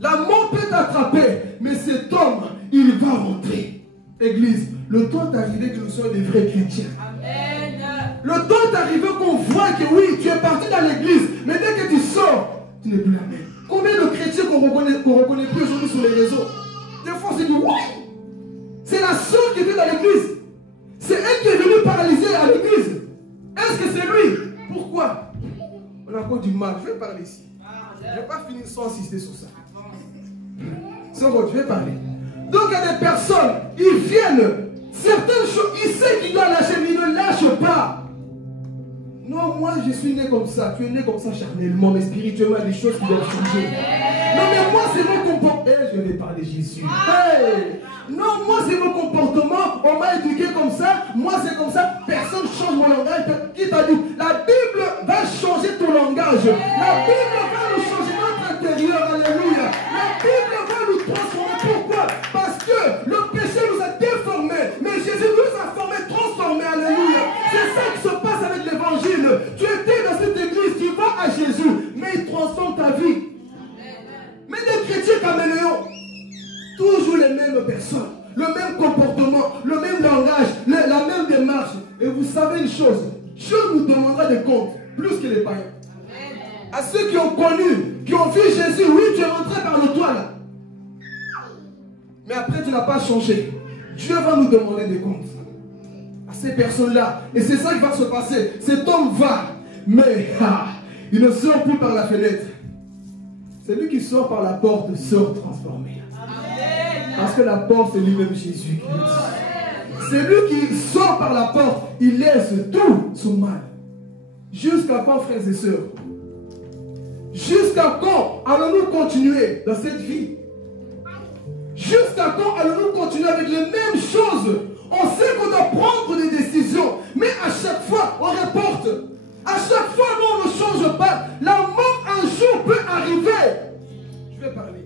La mort peut t'attraper. Mais cet homme, il va rentrer. Église, le temps est arrivé que nous soyons des vrais chrétiens. Amen. Le temps est arrivé qu'on voit que oui, tu es parti dans l'église, mais dès que tu sors, tu n'es plus la même. Combien de chrétiens qu'on reconnaît plus aujourd'hui sur les réseaux? Des fois, c'est du ouais. C'est la sœur qui était dans l'église. C'est elle qui est venue paralysée à l'église. Est-ce que c'est lui? Pourquoi? On a encore du mal. Je vais parler ici. Je ne vais pas finir sans insister sur ça. C'est bon, je vais parler. Donc il y a des personnes, ils viennent, certaines choses, ils savent qu'ils doivent lâcher, mais ils ne lâchent pas. Non, moi je suis né comme ça, tu es né comme ça charnellement, mais spirituellement, il y a des choses qui doivent changer. Non, mais moi c'est mon comportement. Je vais parler Jésus. Hey. Non, moi c'est mon comportement, on m'a éduqué comme ça, moi c'est comme ça, personne ne change mon langage. Qui t'a dit? La Bible va changer ton langage. La Bible va nous changer notre intérieur, alléluia. La Bible va nous transformer. Pourquoi? Parce que le péché nous a déformés, mais Jésus nous a formés, transformés, alléluia. C'est ça qui se passe avec l'évangile. Tu étais dans cette église, tu vas à Jésus, mais il transforme ta vie. Mais des chrétiens caméléons, toujours les mêmes personnes, le même comportement, le même langage, la même démarche. Et vous savez une chose, Dieu nous demandera des comptes, plus que les païens. À ceux qui ont connu, qui ont vu Jésus, oui, tu es rentré par le toit là. Mais après, tu n'as pas changé. Dieu va nous demander des comptes. À ces personnes-là. Et c'est ça qui va se passer. Cet homme va, mais il ne sort plus par la fenêtre. C'est lui qui sort par la porte, sort transformé. Parce que la porte, c'est lui-même Jésus qui le dit. C'est lui qui sort par la porte, il laisse tout son mal. Jusqu'à quand, frères et sœurs? Jusqu'à quand allons-nous continuer dans cette vie? Jusqu'à quand allons-nous continuer avec les mêmes choses? On sait qu'on doit prendre des décisions, mais à chaque fois, on reporte. À chaque fois, on ne change pas. La mort, un jour, peut arriver. Je vais parler.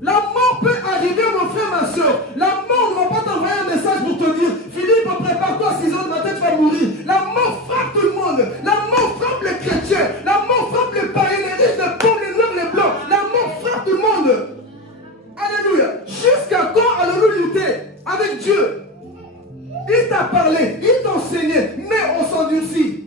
La mort peut arriver, mon frère, ma soeur. La mort ne va pas t'envoyer un message pour te dire Philippe, prépare-toi à 6 heures du matin, tu vas mourir. La mort frappe tout le monde. La mort frappe les chrétiens. La mort frappe les païens, les riches, les pauvres, les noirs, les blancs. La mort frappe tout le monde. Alléluia. Jusqu'à quand allons-nous lutter avec Dieu? Il t'a parlé, il t'a enseigné, mais on s'endurcit.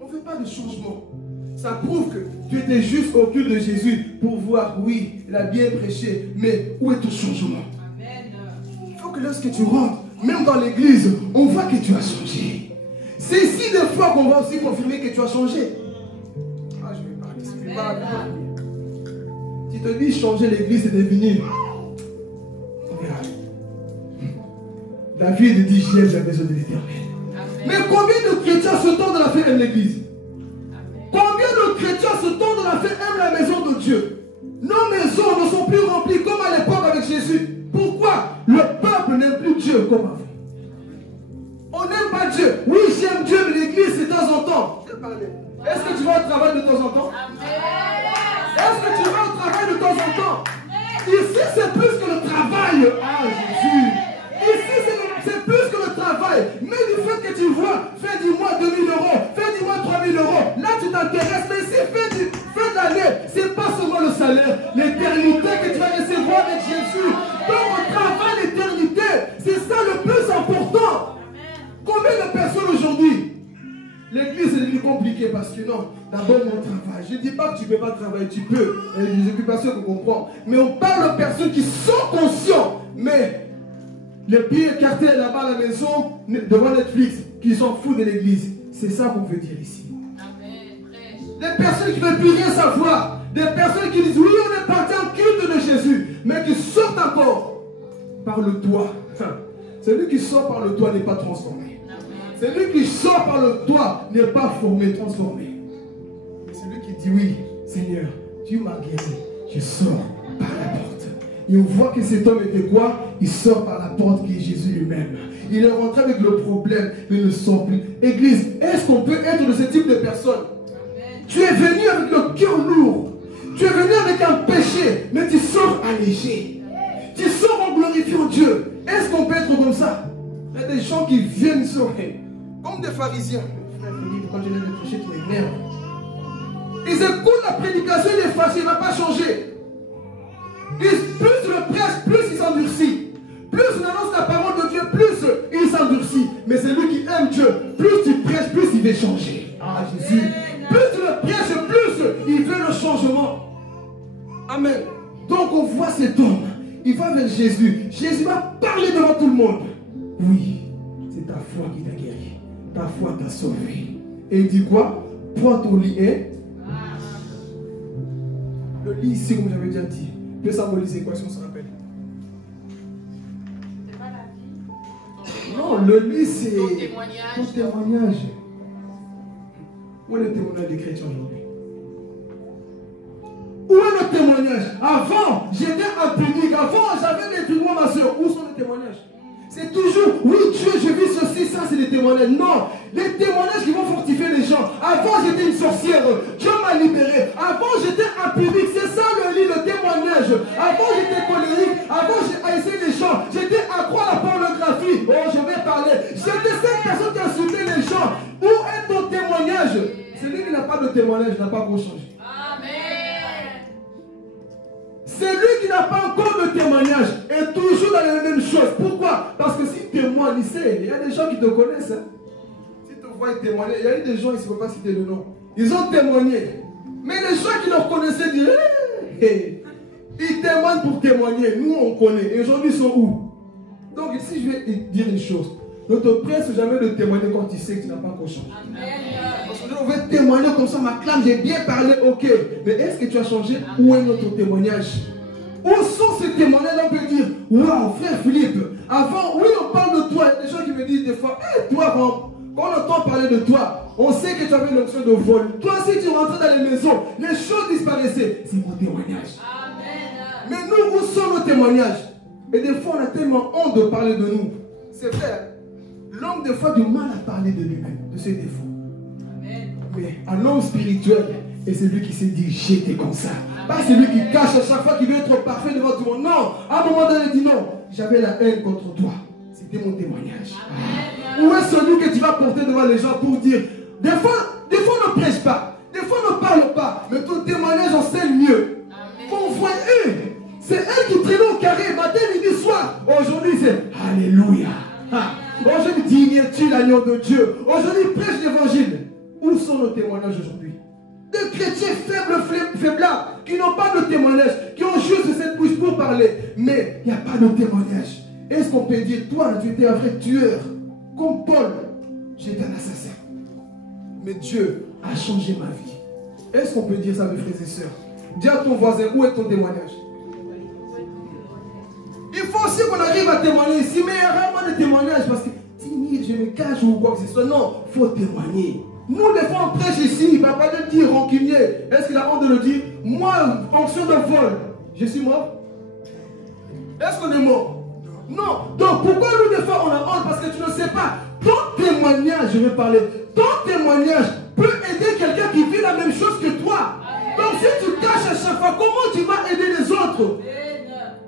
On ne fait pas de changement. Ça prouve que tu étais juste au cul de Jésus pour voir, oui, il a bien prêché, mais où est ton changement? Amen. Il faut que lorsque tu rentres, même dans l'église, on voit que tu as changé. C'est ici des fois qu'on va aussi confirmer que tu as changé. Ah, je vais parler, si tu parles. Tu te dis changer l'église, c'est devenir. On verra. David dit, j'aime la maison de l'Éternel. Mais combien de chrétiens ce temps de la fête aiment l'église? Combien de chrétiens ce temps de la fête aiment la maison de Dieu? Nos maisons ne sont plus remplies comme à l'époque avec Jésus. Pourquoi? Le peuple n'aime plus Dieu comme avant. On n'aime pas Dieu. Oui, j'aime Dieu, mais l'église, c'est de temps en temps. Est-ce que tu vas au travail de temps en temps? Est-ce que tu vas au travail de temps en temps? Ici, c'est plus que le travail. Ah, Jésus. Ici, c'est plus que le travail. Mais du fait que tu vois, fais du mois 2000 euros, fais du mois 3000 euros. Là, tu t'intéresses. Mais si fin de l'année, c'est pas seulement le salaire, l'éternité que tu vas recevoir avec Jésus. Donc, on travaille l'éternité. C'est ça le plus important. Combien de personnes aujourd'hui? L'église est devenue compliquée parce que non, d'abord mon travail. Je ne dis pas que tu ne peux pas travailler, tu peux. Il y a des occupations qu'on comprend. Mais on parle de personnes qui sont conscientes, mais les pieds écartés là-bas à la maison, devant Netflix, qui s'en foutent de l'église. C'est ça qu'on veut dire ici. Des personnes qui ne veulent plus rien savoir. Des personnes qui disent oui, on est parti en culte de Jésus, mais qui sortent encore par le toit. Celui qui sort par le toit n'est pas transformé. Celui qui sort par le toit n'est pas formé, transformé. Mais celui qui dit oui, Seigneur, tu m'as guéri, je sors par la porte. Et on voit que cet homme était quoi? Il sort par la porte qui est Jésus lui-même. Il est rentré avec le problème, mais il ne sort plus. Église, est-ce qu'on peut être de ce type de personne? Tu es venu avec le cœur lourd. Tu es venu avec un péché, mais tu sors allégé. Tu sors en glorifiant Dieu. Est-ce qu'on peut être comme ça? Il y a des gens qui viennent sauver. Comme des pharisiens. Frère Philippe, quand je viens de prêcher, tu m'énerves. Ils écoutent la prédication, il est fâché, il ne va pas changer. Plus le prêche, plus il s'endurcit. Plus on annonce la parole de Dieu, plus il s'endurcit. Mais c'est lui qui aime Dieu. Plus tu prêches, plus il veut changer. Ah Jésus. Plus tu le prêches, plus il veut le changement. Amen. Donc on voit cet homme. Il va vers Jésus. Jésus va parler devant tout le monde. Oui, c'est ta foi qui t'a guéri. Ta foi t'a sauvé. Et il dit quoi? Prends ton lit et... Le lit ici, comme j'avais déjà dit, peut symboliser quoi si on se rappelle? C'est pas la vie. Non, le lit c'est... Ton témoignage. Ton témoignage. Où est le témoignage des chrétiens aujourd'hui? Où est le témoignage? Avant, j'étais impudique. Avant, j'avais des trucs, ma soeur. Où sont les témoignages? C'est toujours, oui, Dieu, je vis ceci, ça, c'est des témoignages. Non, les témoignages qui vont fortifier les gens. Avant, j'étais une sorcière. Dieu m'a libéré. Avant, j'étais impudique. C'est ça le lit, le témoignage. Avant, j'étais colérique. Avant, j'ai haïssé les gens. J'étais accro à la pornographie. Oh, je vais parler. J'étais cette personne qui insultait les gens. Où est ton témoignage? Celui qui n'a pas de témoignage n'a pas encore changé. Celui qui n'a pas encore de témoignage est toujours dans les mêmes choses. Pourquoi? Parce que s'il témoigne, il sait, il y a des gens qui te connaissent. Hein. Si tu vois témoigner, il y a eu des gens, il ne faut pas citer le nom. Ils ont témoigné. Mais les gens qui leur connaissaient disent, ils témoignent pour témoigner. Nous, on connaît. Et aujourd'hui, ils sont où? Donc ici, je vais dire une chose. Ne te presse jamais de témoigner quand tu sais que tu n'as pas encore changé. Parce que on veut témoigner comme ça, ma clame, j'ai bien parlé, ok. Mais est-ce que tu as changé? Où est notre témoignage? Où sont ces témoignages? On peut dire, waouh, frère Philippe, avant, oui, on parle de toi. Il y a des gens qui me disent des fois, hé, toi, quand on entend parler de toi, on sait que tu avais une option de vol. Toi, si tu rentrais dans les maisons, les choses disparaissaient. C'est mon témoignage. Amen. Mais nous, où sont nos témoignages? Et des fois, on a tellement honte de parler de nous. C'est vrai. L'homme, des fois, a du mal à parler de lui-même, de ses défauts. Amen. Mais un homme spirituel est celui qui s'est dit, j'étais comme ça. Amen. Pas celui qui cache à chaque fois qu'il veut être parfait devant tout le monde. Non, à un moment donné, il dit non, j'avais la haine contre toi. C'était mon témoignage. Amen. Où est celui que tu vas porter devant les gens pour dire, des fois on ne prêche pas, des fois on ne parle pas, mais ton témoignage enseigne mieux. On voit eux. C'est eux qui traînent au carré, matin, midi, soir. Aujourd'hui, c'est Alléluia. Aujourd'hui, dignes-tu l'agneau de Dieu. Aujourd'hui, prêche l'évangile. Où sont nos témoignages aujourd'hui? Des chrétiens faibles, faiblards, qui n'ont pas de témoignage, qui ont juste cette bouche pour parler, mais il n'y a pas de témoignage. Est-ce qu'on peut dire, toi, tu étais un vrai tueur, comme Paul, j'étais un assassin, mais Dieu a changé ma vie? Est-ce qu'on peut dire ça, mes frères et sœurs? Dis à ton voisin, où est ton témoignage? Il faut aussi qu'on arrive à témoigner ici, mais il y a rarement de témoignages parce que timide, je me cache ou quoi que ce soit. Non, il faut témoigner. Nous, des fois, on prêche ici, il ne va pas le dire rancunier. Est-ce qu'il a honte de le dire? Moi, onction de vol, je suis mort. Est-ce qu'on est mort? Non. Donc, pourquoi nous, des fois, on a honte? Parce que tu ne sais pas. Ton témoignage, je vais parler, ton témoignage peut aider quelqu'un qui vit la même chose que toi. Donc, si tu caches à chaque fois, comment tu vas aider les autres?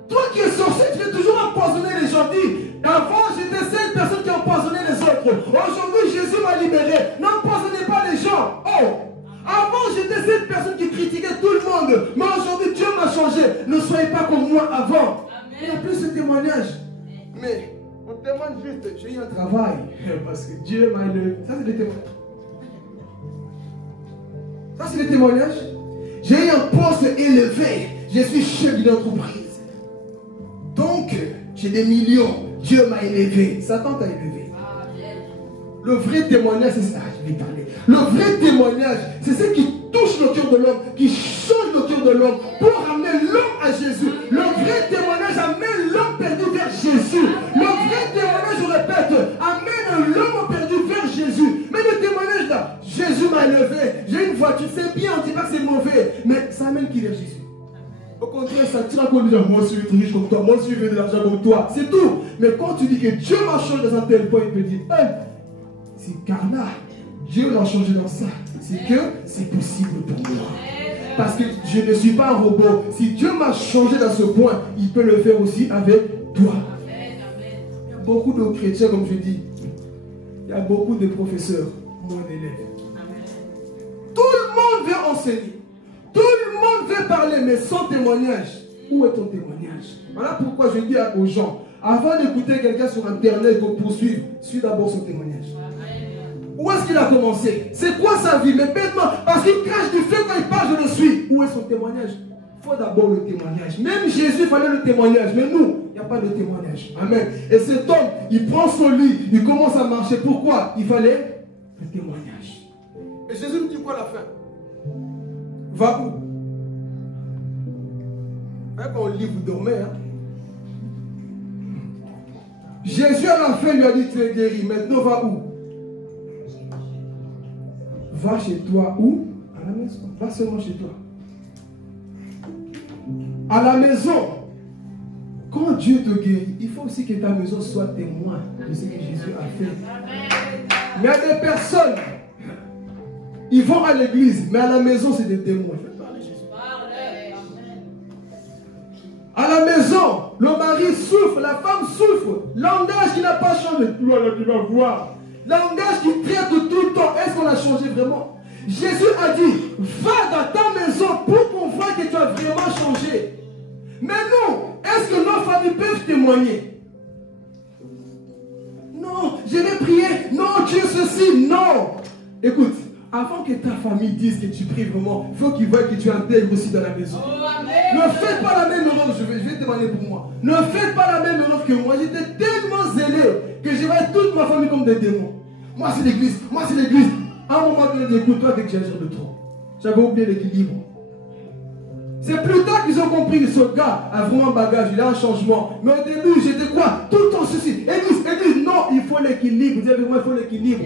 Toi qui es sorcier, tu veux toujours empoisonner les gens. Dis, avant, j'étais cette personne qui empoisonnait les autres. Aujourd'hui, Jésus m'a libéré. N'empoisonnez pas les gens. Oh! Avant, j'étais cette personne qui critiquait tout le monde. Mais aujourd'hui, Dieu m'a changé. Ne soyez pas comme moi avant. Il n'y a plus ce témoignage. Mais on témoigne juste, j'ai eu un travail. Parce que Dieu m'a élevé. Ça, c'est des témoignages. Ça, c'est des témoignages. J'ai eu un poste élevé. Je suis chef d'une entreprise. Donc, j'ai des millions. Dieu m'a élevé. Satan t'a élevé. Le vrai témoignage, c'est ça. Je vais parler. Le vrai témoignage, c'est ce qui touche le cœur de l'homme, qui change le cœur de l'homme pour ramener l'homme à Jésus. Le vrai témoignage amène l'homme perdu vers Jésus. Le vrai témoignage, je répète, amène l'homme perdu vers Jésus. Mais le témoignage là, Jésus m'a élevé, j'ai une voiture, c'est bien, on ne dit pas que c'est mauvais, mais ça amène qui vers Jésus? Au contraire, ça tire à cause de moi, je suis riche comme toi, moi, je veux de l'argent comme toi, c'est tout. Mais quand tu dis que Dieu m'a changé dans un tel point, il peut dire, hey, c'est carnal, Dieu l'a changé dans ça. C'est que c'est possible pour moi. Parce que je ne suis pas un robot. Si Dieu m'a changé dans ce point, il peut le faire aussi avec toi. Il y a beaucoup de chrétiens, comme je dis. Il y a beaucoup de professeurs, moins d'élèves. Tout le monde veut enseigner. Tout le monde veut parler, mais sans témoignage. Où est ton témoignage? Voilà pourquoi je dis aux gens, avant d'écouter quelqu'un sur Internet pour poursuivre, suis d'abord son témoignage. Où est-ce qu'il a commencé? C'est quoi sa vie? Mais bêtement, parce qu'il crache du feu quand il parle, je le suis. Où est son témoignage? Il faut d'abord le témoignage. Même Jésus, il fallait le témoignage. Mais nous, il n'y a pas de témoignage. Amen. Et cet homme, il prend son lit, il commence à marcher. Pourquoi? Il fallait le témoignage. Et Jésus nous dit quoi à la fin? Va où? Quand on lit, vous dormez. Hein? Jésus à la fin lui a dit, tu es guéri. Maintenant, va où? Va chez toi où? À la maison. Va seulement chez toi. À la maison. Quand Dieu te guérit, il faut aussi que ta maison soit témoin de ce que Jésus a fait. Mais il y a des personnes, ils vont à l'église, mais à la maison, c'est des témoins. À la maison, le mari souffre, la femme souffre. Langage qui n'a pas changé. Toi là, tu vas voir. Langage qui traite tout le temps. Est-ce qu'on a changé vraiment? Jésus a dit, va dans ta maison pour qu'on voit que tu as vraiment changé. Mais nous, est-ce que nos familles peuvent témoigner? Non, je vais prier. Non, Dieu ceci. Non. Écoute, avant que ta famille dise que tu pries vraiment, il faut qu'ils voient que tu intègres aussi dans la maison. Ne faites pas la même erreur, je vais témoigner pour moi. Ne faites pas la même erreur que moi. J'étais tellement zélé que je voyais toute ma famille comme des démons. Moi c'est l'église, moi c'est l'église. À un moment donné, écoute-toi dès que j'agis de trop. J'avais oublié l'équilibre. C'est plus tard qu'ils ont compris que ce gars a vraiment un bagage, il a un changement. Mais au début, j'étais quoi? Tout le temps ceci. Église, non, il faut l'équilibre. Vous avez moi, il faut l'équilibre.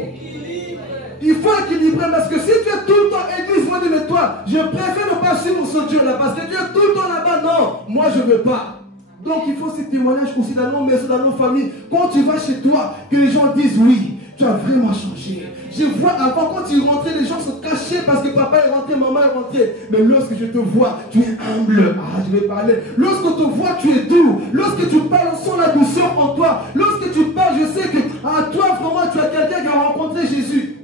Il faut équilibrer parce que si tu es tout le temps église, moi de toi, je préfère ne pas suivre ce Dieu-là parce que tu es tout le temps là-bas. Non, moi je ne veux pas. Donc il faut ces témoignages aussi dans nos maisons, dans nos familles. Quand tu vas chez toi, que les gens disent oui, tu as vraiment changé. Je vois avant, quand tu rentrais, les gens se cachaient parce que papa est rentré, maman est rentrée. Mais lorsque je te vois, tu es humble. Ah, je vais parler. Lorsque te vois, tu es doux. Lorsque tu parles, on sent la douceur en toi. Lorsque tu parles, je sais que à toi, vraiment, tu as quelqu'un qui a rencontré Jésus.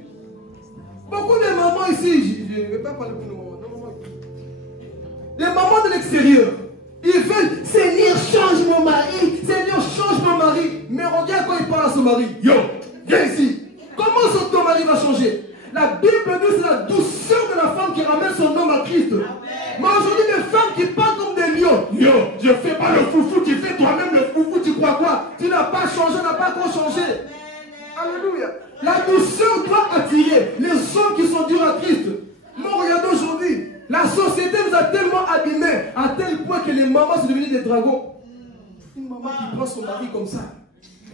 Beaucoup de mamans ici, je ne vais pas parler pour nos mamans. Non, maman. Les mamans de l'extérieur, ils veulent, Seigneur, change mon mari. Seigneur, change mon mari. Mais regarde quand il parle à son mari. Yo, viens ici. Comment ton mari va changer? La Bible dit c'est la douceur de la femme qui ramène son homme à Christ. Mais aujourd'hui, les femmes qui parlent comme des lions. Yo, je ne fais pas le foufou, tu fais toi-même le foufou, tu crois quoi? Tu n'as pas changé, n'a pas encore changé. Alléluia. La douceur doit attirer les hommes qui sont durs à Christ. Mais regardez aujourd'hui, la société nous a tellement abîmés à tel point que les mamans sont devenues des dragons. Une maman qui prend son mari comme ça.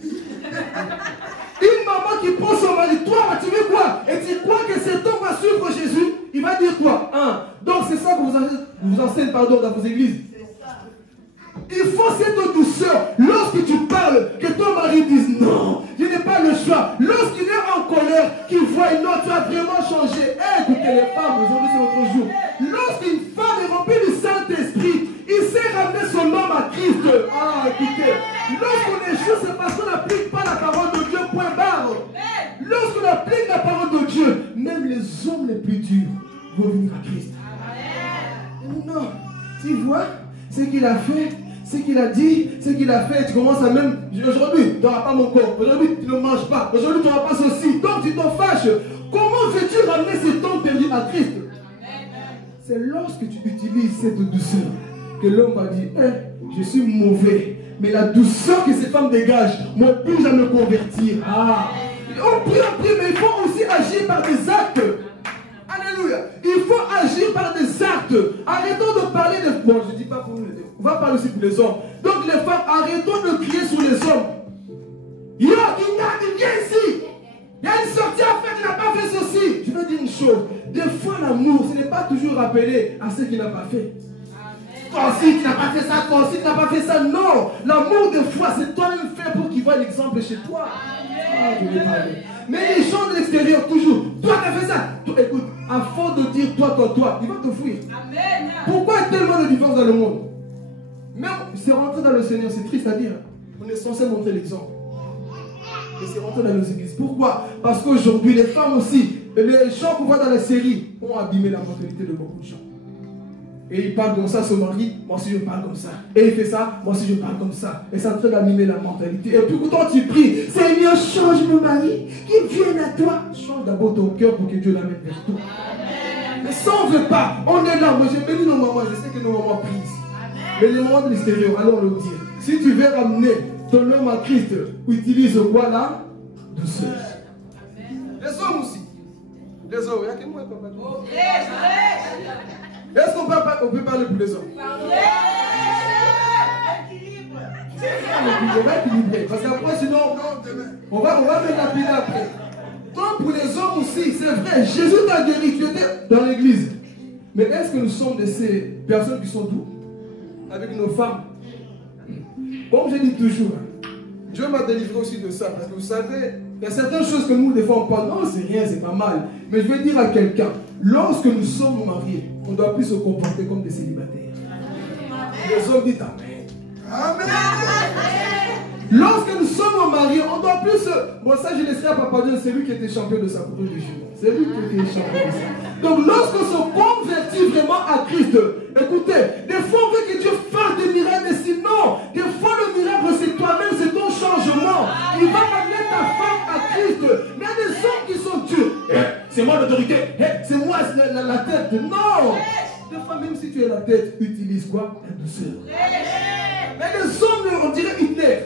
Une maman qui prend son mari. Toi, tu veux quoi? Et tu crois que cet homme va suivre Jésus? Il va dire quoi? Donc c'est ça que vous enseignez dans vos églises. Il faut cette douceur. Lorsque tu parles, que ton mari dise non, je n'ai pas le choix. Lorsqu'il est en colère, qu'il voit non, tu as vraiment changé. Écoutez les femmes, aujourd'hui c'est votre jour. Lorsqu'une femme est remplie du Saint-Esprit, il sait ramener son homme à Christ. Écoutez, lorsqu'on échoue, c'est parce qu'on n'applique pas la parole de Dieu, point barre. Lorsqu'on applique la parole de Dieu, même les hommes les plus durs vont venir à Christ. Non, tu vois ce qu'il a fait, ce qu'il a dit, ce qu'il a fait, tu commences à même, aujourd'hui, tu n'auras pas mon corps, aujourd'hui, tu ne manges pas, aujourd'hui, tu n'auras pas ceci, donc tu t'en fâches. Comment veux-tu ramener ce temps perdu à Christ? C'est lorsque tu utilises cette douceur que l'homme va dire, je suis mauvais, mais la douceur que cette femme dégage m'oblige à me convertir. On prie, mais il faut aussi agir par des actes. Alléluia. Il faut agir par des actes. Arrêtons de parler de... Bon, je ne dis pas pour nous. On va parler aussi pour les hommes. Donc les femmes, arrêtons de crier sur les hommes. Yo, il vient ici. Il y a une sortie à faire, il n'a pas fait ceci. Je veux dire une chose. Des fois, l'amour, ce n'est pas toujours rappelé à ce qu'il n'a pas fait. Toi aussi, tu n'as pas fait ça. Toi aussi, tu n'as pas fait ça. Non. L'amour, des fois, c'est toi-même fait pour qu'il voit l'exemple chez toi. Je vais parler. Mais les gens de l'extérieur, toujours, toi tu as fait ça. Toi, écoute, à force de dire toi, il va te fuir. Amen. Pourquoi il y a tellement de divorces dans le monde? Même, c'est rentré dans le Seigneur, c'est triste à dire. On est censé montrer l'exemple. Et c'est rentré dans nos églises. Pourquoi? Parce qu'aujourd'hui, les femmes aussi, les gens qu'on voit dans la série ont abîmé la mentalité de beaucoup de gens. Et il parle comme ça, son mari, moi aussi je parle comme ça. Et il fait ça, moi aussi je parle comme ça. Et ça est en train d'animer la mentalité. Et puis quand tu pries, Seigneur, change mon mari, qu'il vienne à toi. Change d'abord ton cœur pour que Dieu l'amène vers toi. Mais ça on ne veut pas. On est là. Moi j'ai béni nos mamans, je sais que nos mamans prient ici. Mais les mamans de l'extérieur, allons le dire. Si tu veux ramener ton homme à Christ, utilise quoi là? Douceur. Les hommes aussi. Les hommes, il y a que moi qui ne peux pas. Est-ce qu'on peut parler pour les hommes? On va équilibrer. Parce qu'après, sinon, on va mettre la pile après. Donc, pour les hommes aussi, c'est vrai, Jésus t'a guéri, tu étais dans l'église. Mais est-ce que nous sommes de ces personnes qui sont doux avec nos femmes? Comme je dis toujours, Dieu m'a délivré aussi de ça. Parce que vous savez, il y a certaines choses que nous, des fois, on parle, non, c'est rien, c'est pas mal. Mais je vais dire à quelqu'un, lorsque nous sommes mariés, on ne doit plus se comporter comme des célibataires. Les hommes disent Amen. Amen. Lorsque nous sommes mariés, on ne doit plus se... Bon, ça, je laisserai à Papa Dieu, c'est lui qui était champion de sa course de jument. C'est lui qui était champion de ça. Donc, lorsqu'on se convertit vraiment à Christ, écoutez, des fois, on veut que Dieu fasse des miracles, mais sinon, des fois, le miracle, c'est toi-même, c'est ton changement. Il va amener ta femme à Christ. Mais il y a des hommes qui sont durs. C'est moi l'autorité. C'est moi la tête. Non. Des fois, même si tu es la tête, utilise quoi? La douceur. Mais les hommes, on dirait Hitler.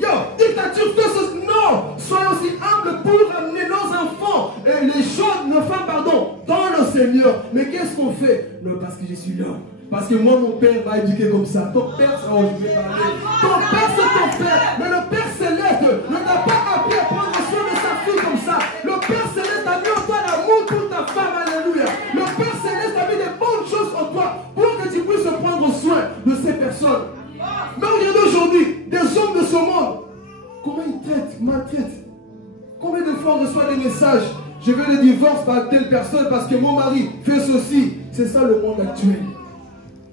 Yo, dictature, tout ça. Non. Soyons aussi humbles pour amener nos enfants, les choses, nos femmes, pardon, dans le Seigneur. Mais qu'est-ce qu'on fait? Non, parce que je suis là. Parce que moi, mon père m'a éduqué comme ça. Ton père, oh, je vais parler. Ton père, c'est ton père. Mais le Père Céleste ne t'a pas appris à prendre soin de sa fille comme ça. Le Père Céleste a mis en toi l'amour pour ta femme. Alléluia. Le Père Céleste a mis des bonnes choses en toi pour que tu puisses prendre soin de ces personnes. Mais regardez aujourd'hui, des hommes de ce monde, comment ils traitent, maltraitent. Combien de fois on reçoit des messages? Je veux le divorce par telle personne parce que mon mari fait ceci. C'est ça le monde actuel.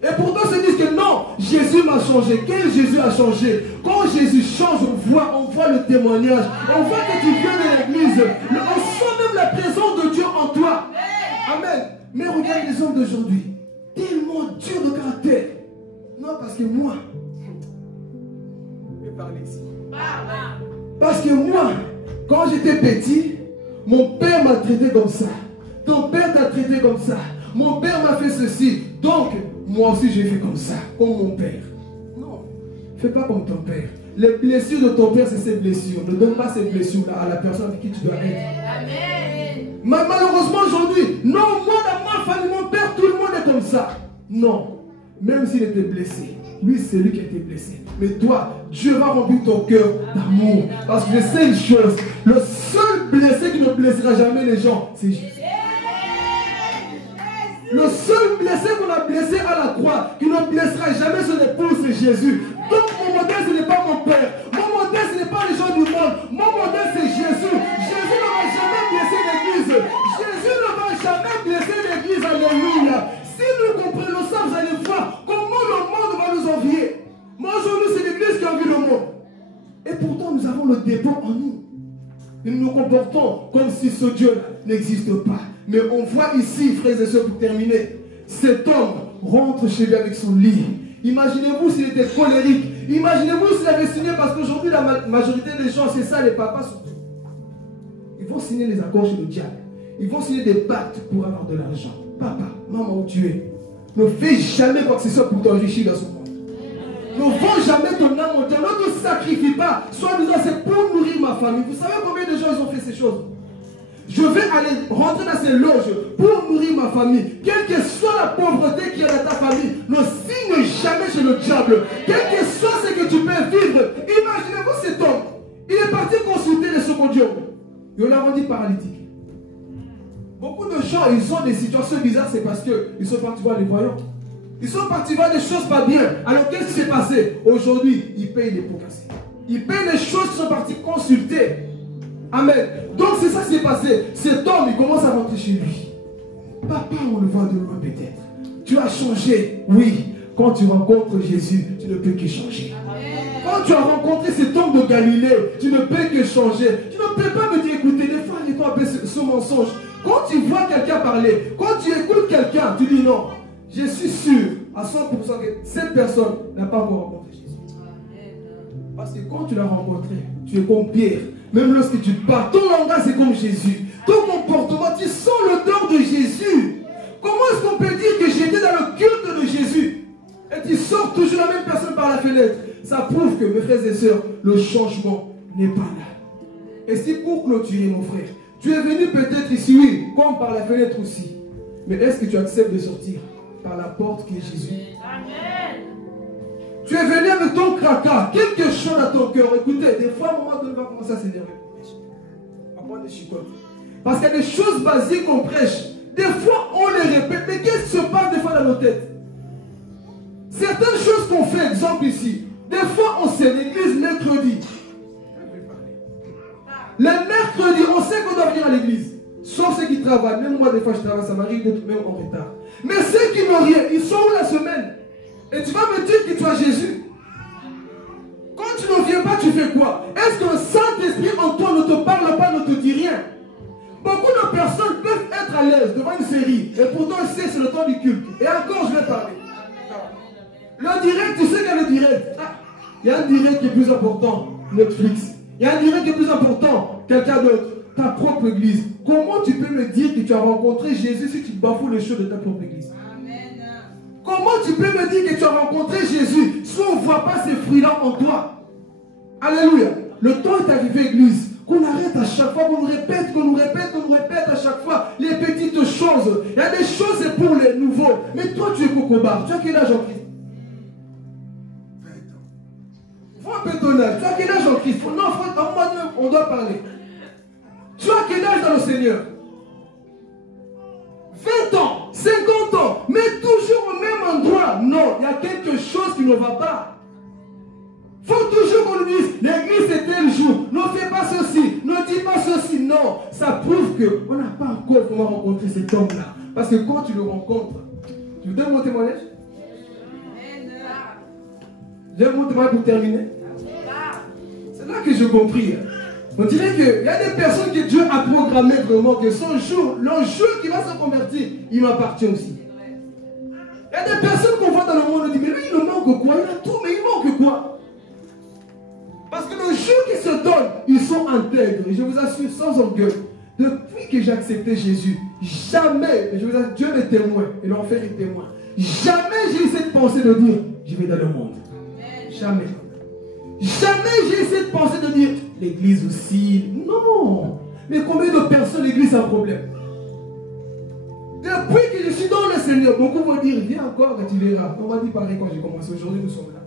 Et pourtant se disent que non, Jésus m'a changé. Quel Jésus a changé? Quand Jésus change, on voit le témoignage. On voit que tu viens de l'église. On sent même la présence de Dieu en toi. Amen. Mais regarde les hommes d'aujourd'hui. Tellement durs de caractère. Non, parce que moi, je vais parler ici. Parce que moi, quand j'étais petit, mon père m'a traité comme ça. Ton père t'a traité comme ça. Mon père m'a fait ceci. Donc, moi aussi j'ai fait comme ça, comme mon père. Non, fais pas comme ton père. Les blessures de ton père, c'est ses blessures. Ne donne pas ces blessures-là à la personne avec qui tu dois être. Amen. Malheureusement aujourd'hui, non, moi dans ma famille, mon père, tout le monde est comme ça. Non, même s'il était blessé, lui, c'est lui qui a été blessé. Mais toi, Dieu va remplir ton cœur d'amour. Parce que je sais une chose, le seul blessé qui ne blessera jamais les gens, c'est Jésus. Le seul blessé qu'on a blessé à la croix, qui ne blessera jamais son épouse, c'est Jésus. Donc mon modèle, ce n'est pas mon père. Mon modèle, ce n'est pas les gens du monde. Mon modèle, c'est Jésus. Jésus ne va jamais blesser l'église. Jésus ne va jamais blesser l'église. Alléluia. Si nous comprenons ça, vous allez voir comment le monde va nous envier. Moi, aujourd'hui, c'est l'église qui envie le monde. Et pourtant, nous avons le dépôt en nous. Et nous nous comportons comme si ce Dieu n'existe pas. Mais on voit ici, frères et sœurs, pour terminer, cet homme rentre chez lui avec son lit. Imaginez-vous s'il était colérique. Imaginez-vous s'il avait signé, parce qu'aujourd'hui, la majorité des gens, c'est ça, les papas surtout. Ils vont signer les accords chez le diable. Ils vont signer des pactes pour avoir de l'argent. Papa, maman, où tu es, ne fais jamais quoi que ce soit pour t'enrichir dans ce monde. Ne vends jamais ton âme au diable. Ne te sacrifie pas. Soit disant, c'est pour nourrir ma famille. Vous savez combien de gens ils ont fait ces choses? Je vais aller rentrer dans ces loges pour nourrir ma famille. Quelle que soit la pauvreté qui est dans ta famille, ne signe jamais chez le diable. Quel que soit ce que tu peux vivre. Imaginez-vous cet homme. Il est parti consulter les secondiers. Il l'a rendu paralytique. Beaucoup de gens, ils ont des situations bizarres, c'est parce qu'ils sont partis voir les voyants. Ils sont partis voir des choses pas bien. Alors qu'est-ce qui s'est passé? Aujourd'hui, ils payent les pots cassés. Ils payent les choses qui sont partis consulter. Amen. Donc c'est ça qui s'est passé. Cet homme, il commence à rentrer chez lui. Papa, on le voit de loin peut-être. Tu as changé. Oui. Quand tu rencontres Jésus, tu ne peux que changer. Quand tu as rencontré cet homme de Galilée, tu ne peux que changer. Tu ne peux pas me dire, écoutez, des fois, il faut appeler ce mensonge. Quand tu vois quelqu'un parler, quand tu écoutes quelqu'un, tu dis non. Je suis sûr à 100% que cette personne n'a pas encore rencontré Jésus. Parce que quand tu l'as rencontré, tu es comme Pierre. Même lorsque tu parles, ton langage c'est comme Jésus. Ton comportement, tu sens l'odeur de Jésus. Comment est-ce qu'on peut dire que j'étais dans le culte de Jésus et tu sors toujours la même personne par la fenêtre? Ça prouve que, mes frères et sœurs, le changement n'est pas là. Et c'est pour clôturer, mon frère. Tu es venu peut-être ici, oui, comme par la fenêtre aussi. Mais est-ce que tu acceptes de sortir par la porte qui est Jésus? Amen. Tu es venu avec ton cracas, quelque chose dans ton cœur. Écoutez, des fois, à un moment donné, on va commencer à s'énerver. On va prendre des chicottes. Parce qu'il y a des choses basiques qu'on prêche. Des fois, on les répète. Mais qu'est-ce qui se passe des fois dans nos têtes? Certaines choses qu'on fait, exemple ici. Des fois, on sait l'église mercredi. Le mercredi, on sait qu'on doit venir à l'église. Sauf ceux qui travaillent. Même moi, des fois, je travaille, ça m'arrive d'être même en retard. Mais ceux qui n'ont rien, ils sont où la semaine? Et tu vas me dire que tu as Jésus. Quand tu ne viens pas, tu fais quoi? Est-ce que le Saint-Esprit en toi ne te parle pas, ne te dit rien? Beaucoup de personnes peuvent être à l'aise devant une série. Et pourtant, ils savent c'est le temps du culte. Et encore, je vais parler. Le direct, tu sais qu'il y a le direct. Il y a un direct qui est plus important, Netflix. Il y a un direct qui est plus important, quelqu'un d'autre. Ta propre église. Comment tu peux me dire que tu as rencontré Jésus si tu bafoues les choses de ta propre église? Amen. Comment tu peux me dire que tu as rencontré Jésus si on ne voit pas ces fruits-là en toi? Alléluia. Le temps est arrivé, église, qu'on arrête à chaque fois, qu'on nous répète, qu'on nous répète, qu'on nous répète à chaque fois les petites choses. Il y a des choses, c'est pour les nouveaux. Mais toi, tu es cocobar. Tu as quel âge en Christ? 20 ans. Faut un peu ton âge. Tu as quel âge en Christ? Non, on doit parler. Tu as quel âge dans le Seigneur? 20 ans, 50 ans, mais toujours au même endroit. Non, il y a quelque chose qui ne va pas. Il faut toujours qu'on nous dise, l'église c'est tel jour, ne fais pas ceci, ne dis pas ceci. Non, ça prouve qu'on n'a pas encore vraiment rencontré cet homme-là. Parce que quand tu le rencontres, tu me donnes mon témoignage? J'ai mon témoignage pour terminer. C'est là que j'ai compris. On dirait qu'il y a des personnes que Dieu a programmé vraiment, que son jour, le jour qui va se convertir, il m'appartient aussi. Il y a des personnes qu'on voit dans le monde, on dit, mais lui il me manque quoi? Il a tout, mais il manque quoi? Parce que le jour qu'ils se donnent, ils sont intègres. Et je vous assure, sans orgueil, depuis que j'ai accepté Jésus, jamais, je vous assure, Dieu est témoin, et l'enfer est témoin, jamais j'ai eu cette pensée de dire, je vais dans le monde. Jamais. Jamais j'ai eu cette pensée de dire, l'église aussi. Non. Mais combien de personnes l'église a un problème? Depuis que je suis suis dans le Seigneur. Beaucoup vont dire, viens encore et tu verras. On va dire pareil quand j'ai commencé. Aujourd'hui, nous sommes là.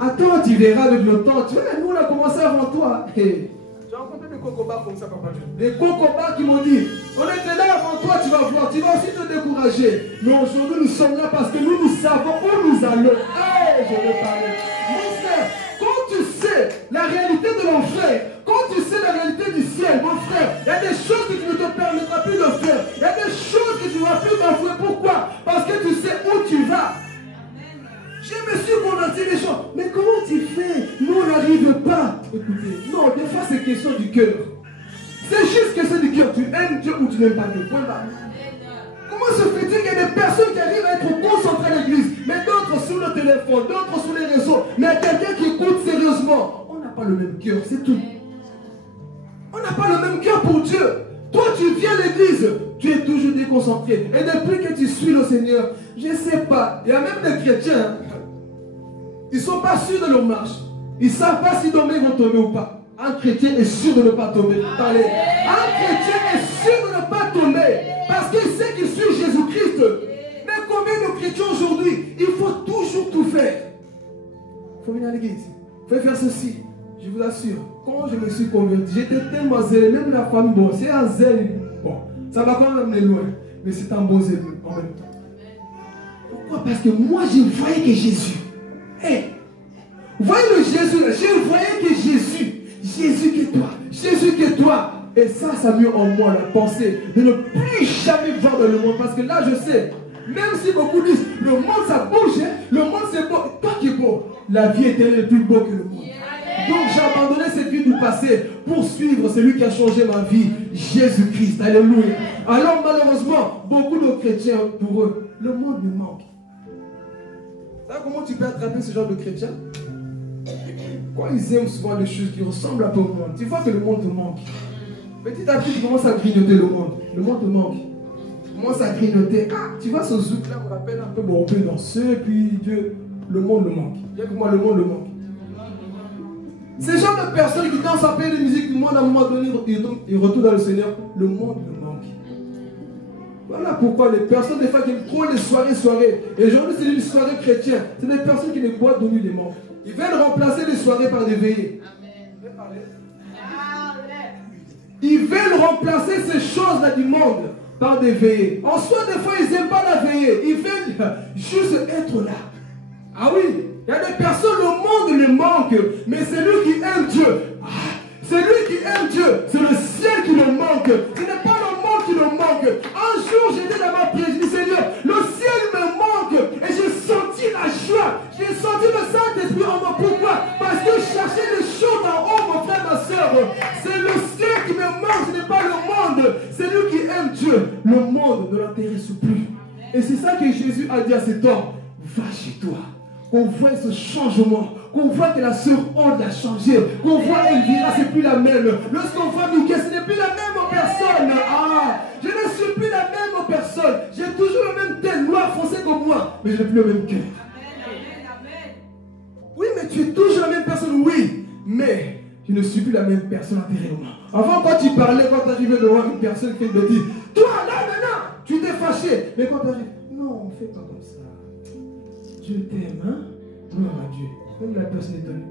Attends, tu verras avec le temps. Tu vois, nous, on a commencé avant toi. Hey. J'ai rencontré des cocobas comme ça, papa. Des cocobas qui m'ont dit, on était là avant toi, tu vas voir, tu vas aussi te décourager. Mais aujourd'hui, nous sommes là parce que nous savons où nous allons. Hey, je vais parler. Mon frère, quand tu sais la réalité de l'enfer, quand tu sais la réalité du ciel, mon frère, il y a des choses que tu ne te permettras plus de faire. Il y a des choses que tu ne vas plus bafouer. Pourquoi? Parce que tu sais où tu vas. Je me suis condamné les gens. Mais comment tu fais? Nous, on n'arrive pas. Écoutez, non, des fois, c'est question du cœur. C'est juste question du cœur. Tu aimes Dieu ou tu n'aimes pas Dieu. Point barre. Comment se fait-il qu'il y a des personnes qui arrivent à être concentrées à l'église, mais d'autres sur le téléphone, d'autres sur les réseaux, mais quelqu'un qui écoute sérieusement? On n'a pas le même cœur, c'est tout. On n'a pas le même cœur pour Dieu. Toi, tu viens à l'église, tu es toujours déconcentré. Et depuis que tu suis le Seigneur, je ne sais pas, il y a même des chrétiens, ils ne sont pas sûrs de leur marche. Ils ne savent pas si demain ils vont tomber ou pas. Un chrétien est sûr de ne pas tomber. Allez. Un chrétien est sûr de ne pas tomber. Parce qu'il sait qu'il suit Jésus-Christ. Mais combien de chrétiens aujourd'hui, il faut toujours tout faire. Il faut venir à l'église. Il faut faire ceci. Je vous assure, quand je me suis converti, j'étais tellement zélé, même la famille, bon, c'est un zèle. Bon, ça va quand même aller loin. Mais c'est un bon zèle en même temps. Pourquoi? Parce que moi, je voyais que Jésus. Hey, voyez le Jésus là, je voyais que Jésus que toi, Jésus que toi. Et ça a mis en moi la pensée de ne plus jamais voir dans le monde. Parce que là, je sais, même si beaucoup disent, le monde ça bouge, hein, le monde c'est beau. Toi qui es beau, la vie éternelle est plus beau que le monde. Donc j'ai abandonné cette vie du passé pour suivre celui qui a changé ma vie, Jésus-Christ. Alléluia. Alors malheureusement, beaucoup de chrétiens, pour eux, le monde me manque. Tu sais comment tu peux attraper ce genre de chrétiens? Quand ils aiment souvent les choses qui ressemblent un peu au monde, tu vois que le monde te manque. Petit à petit, tu commences à grignoter le monde. Le monde te manque. Tu commences à grignoter. Ah, tu vois ce zouk là, me rappelle un peu, bon, on peut danser, puis Dieu, le monde le manque. Viens que moi, le monde le manque. Ces genre de personnes qui dansent à payer de musique du monde, à un moment donné, ils retournent dans le Seigneur, le monde le manque. Voilà pourquoi les personnes, des fois, qui aiment trop les soirées. Et aujourd'hui, c'est une soirée chrétienne. C'est des personnes qui ne boivent de nuit des morts. Ils veulent remplacer les soirées par des veillées. Ils veulent remplacer ces choses-là du monde par des veillées. En soi, des fois, ils n'aiment pas la veillée. Ils veulent juste être là. Ah oui, il y a des personnes, le monde les manque. Mais c'est lui qui aime Dieu. C'est lui qui aime Dieu. C'est le ciel qui le manque. Ce n'est pas le monde qui le manque. Un jour, j'étais dans ma prière. Je dis, Seigneur, le ciel me manque. Et j'ai senti la joie. J'ai senti le Saint-Esprit en moi. Pourquoi? Parce que je cherchais les choses en haut, mon frère, ma soeur. C'est le ciel qui me manque. Ce n'est pas le monde. C'est lui qui aime Dieu. Le monde ne l'intéresse plus. Et c'est ça que Jésus a dit à cet homme. Va chez toi. Qu'on voit ce changement, qu'on voit que la sœur Aude a changé, qu'on voit Elvira, c'est plus la même. Lorsqu'on voit Mickey, ce n'est plus la même personne. Ah, je ne suis plus la même personne. J'ai toujours le même teint noir foncé comme moi, mais je n'ai plus le même cœur. Oui, mais tu es toujours la même personne, oui, mais je ne suis plus la même personne intérieurement. Avant, quand tu parlais, quand tu arrivais devant une personne qui te dit, toi, là, maintenant, tu t'es fâché. Mais quand tu arrives, non, on ne fait pas comme ça. Je t'aime, hein? Gloire à Dieu. Même la personne est donnée.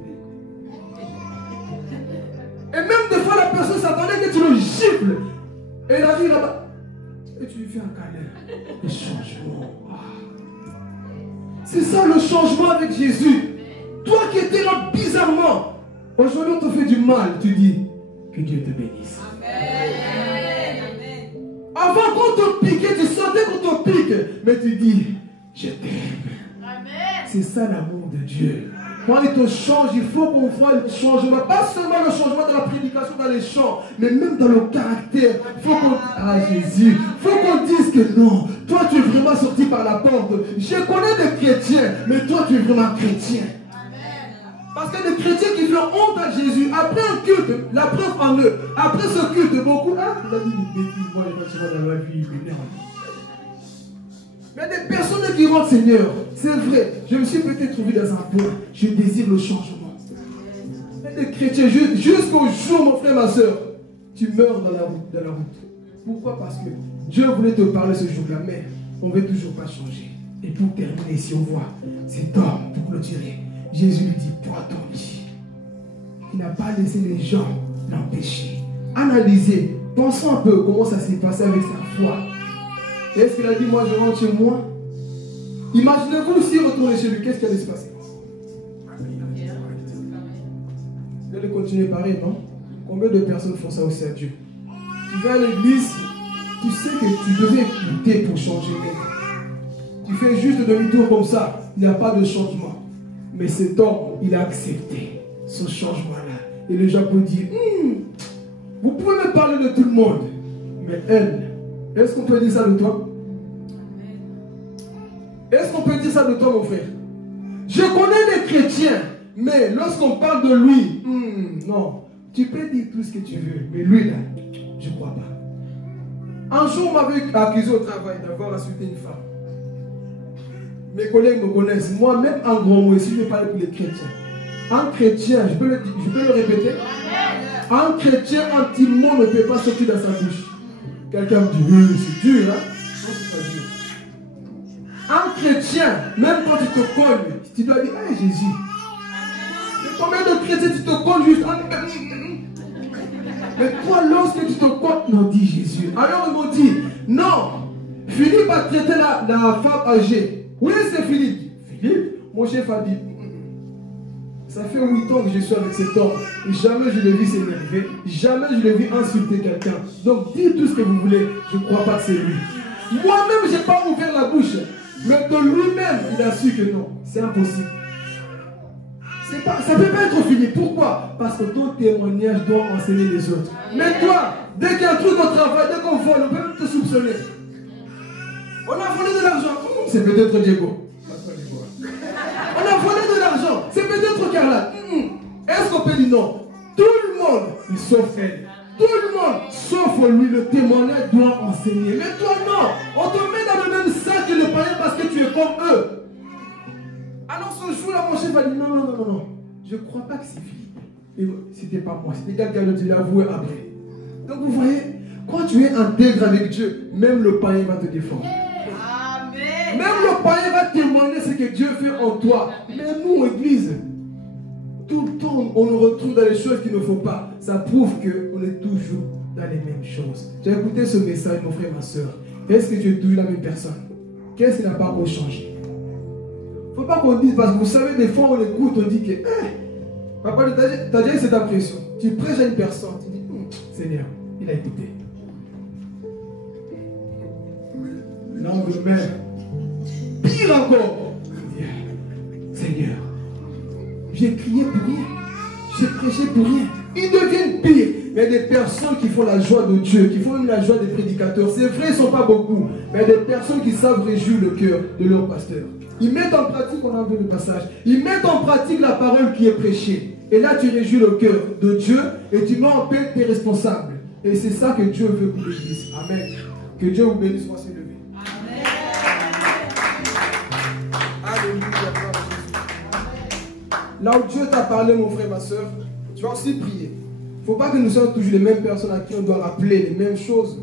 Et même des fois, la personne s'attendait que tu le gifles. Et il arrive là-bas. Et tu lui fais un câlin. Le changement. C'est ça le changement avec Jésus. Toi qui étais là bizarrement, aujourd'hui on te fait du mal. Tu dis que Dieu te bénisse. Amen. Avant qu'on te piquait, tu sentais qu'on te pique. Mais tu dis, je t'aime. C'est ça l'amour de Dieu. Quand il te change, il faut qu'on voit le changement. Pas seulement le changement de la prédication dans les chants, mais même dans le caractère. Il faut qu'on... Ah Jésus, il faut qu'on dise que non. Toi tu es vraiment sorti par la porte. Je connais des chrétiens, mais toi tu es vraiment chrétien. Parce que des chrétiens qui font honte à Jésus, après un culte, la preuve en eux, après ce culte, beaucoup, ah, il a dit des bêtises, moi, il va dans la vie, il m'énerve. Mais des personnes qui rentrent, Seigneur, c'est vrai, je me suis peut-être trouvé dans un point, je désire le changement. Mais des chrétiens, jusqu'au jour, mon frère, ma soeur, tu meurs dans la route. Pourquoi? Parce que Dieu voulait te parler ce jour-là, mais on ne veut toujours pas changer. Et pour terminer, si on voit cet homme, pour clôturer, Jésus lui dit, prends ton lit. Il n'a pas laissé les gens l'empêcher. Analysez, pensons un peu comment ça s'est passé avec sa foi. Est-ce qu'il a dit, moi je rentre chez moi? Imaginez-vous s'il retournait chez lui, qu'est-ce qui allait se passer? Il allait continuer pareil, non? Combien de personnes font ça aussi à Dieu? Tu vas à l'église, tu sais que tu devais écouter pour changer. Tu fais juste demi-tour comme ça, il n'y a pas de changement. Mais cet homme, il a accepté ce changement-là. Et les gens peuvent dire, vous pouvez me parler de tout le monde. Mais elle, est-ce qu'on peut dire ça de toi? Est-ce qu'on peut dire ça de toi, mon frère? Je connais des chrétiens, mais lorsqu'on parle de lui, non, tu peux dire tout ce que tu veux, mais lui là, je ne crois pas. Un jour, on m'avait accusé au travail d'avoir insulté une femme. Mes collègues me connaissent. Moi-même, en gros mot, si je parle pour les chrétiens, un chrétien, je peux le répéter, un chrétien, un petit mot ne peut pas sortir dans sa bouche. Quelqu'un me dit, c'est dur, hein? Non, c'est pas dur. Un chrétien, même quand tu te colles, tu dois dire, hey Jésus. Mais combien de chrétiens tu te colles juste? Mais toi, lorsque tu te colles, non, dit Jésus. Alors ils m'ont dit, non, Philippe a traité la femme âgée. Oui, c'est Philippe. Philippe, mon chef a dit, ça fait 8 ans que je suis avec cet homme. Et jamais je l'ai vu s'énerver. Jamais je l'ai vu insulter quelqu'un. Donc dites tout ce que vous voulez. Je ne crois pas que c'est lui. Moi-même, je n'ai pas ouvert la bouche. Mais de lui-même, il a su que non. C'est impossible. Ça ne peut pas être Philippe. Pourquoi? Parce que ton témoignage doit enseigner les autres. Mais toi, dès qu'il y a un truc au travail, dès qu'on vole, on peut même te soupçonner. On a volé de l'argent. C'est peut-être Diego. On a volé de l'argent. C'est peut-être Carla. Est-ce qu'on peut dire non? Tout le monde, sauf elle. Tout le monde, sauf lui, le témoignage doit enseigner. Mais toi, non. On te met dans le même sac que le païen parce que tu es comme eux. Alors ce jour-là, mon chef a dit non. Je ne crois pas que c'est Philippe. Et c'était pas moi. C'était quelqu'un d'autre. Il a avoué après. Donc vous voyez, quand tu es intègre avec Dieu, même le païen va te défendre. Même le païen va témoigner ce que Dieu fait en toi. Mais nous, Église, tout le temps, on nous retrouve dans les choses qu'il ne faut pas. Ça prouve qu'on est toujours dans les mêmes choses. J'ai écouté ce message, mon frère, ma soeur. Est-ce que tu es toujours la même personne? Qu'est-ce qui n'a pas encore changé? Il ne faut pas qu'on dise, parce que vous savez, des fois, on écoute, on dit que, papa, tu as déjà eu cette impression. Tu prêches à une personne, tu dis, Seigneur, il a écouté. Non, mais pire encore, Seigneur, j'ai crié pour rien, j'ai prêché pour rien. Ils deviennent pires. Mais des personnes qui font la joie de Dieu, qui font la joie des prédicateurs, c'est vrai, ils ne sont pas beaucoup, mais des personnes qui savent réjouir le cœur de leur pasteur. Ils mettent en pratique, on a vu le passage, ils mettent en pratique la parole qui est prêchée. Et là, tu réjouis le cœur de Dieu et tu mets en paix tes responsables. Et c'est ça que Dieu veut pour l'Église. Amen. Que Dieu vous bénisse, soit s'élever. Là où Dieu t'a parlé, mon frère, ma soeur, tu vas aussi prier. Il ne faut pas que nous soyons toujours les mêmes personnes à qui on doit rappeler les mêmes choses.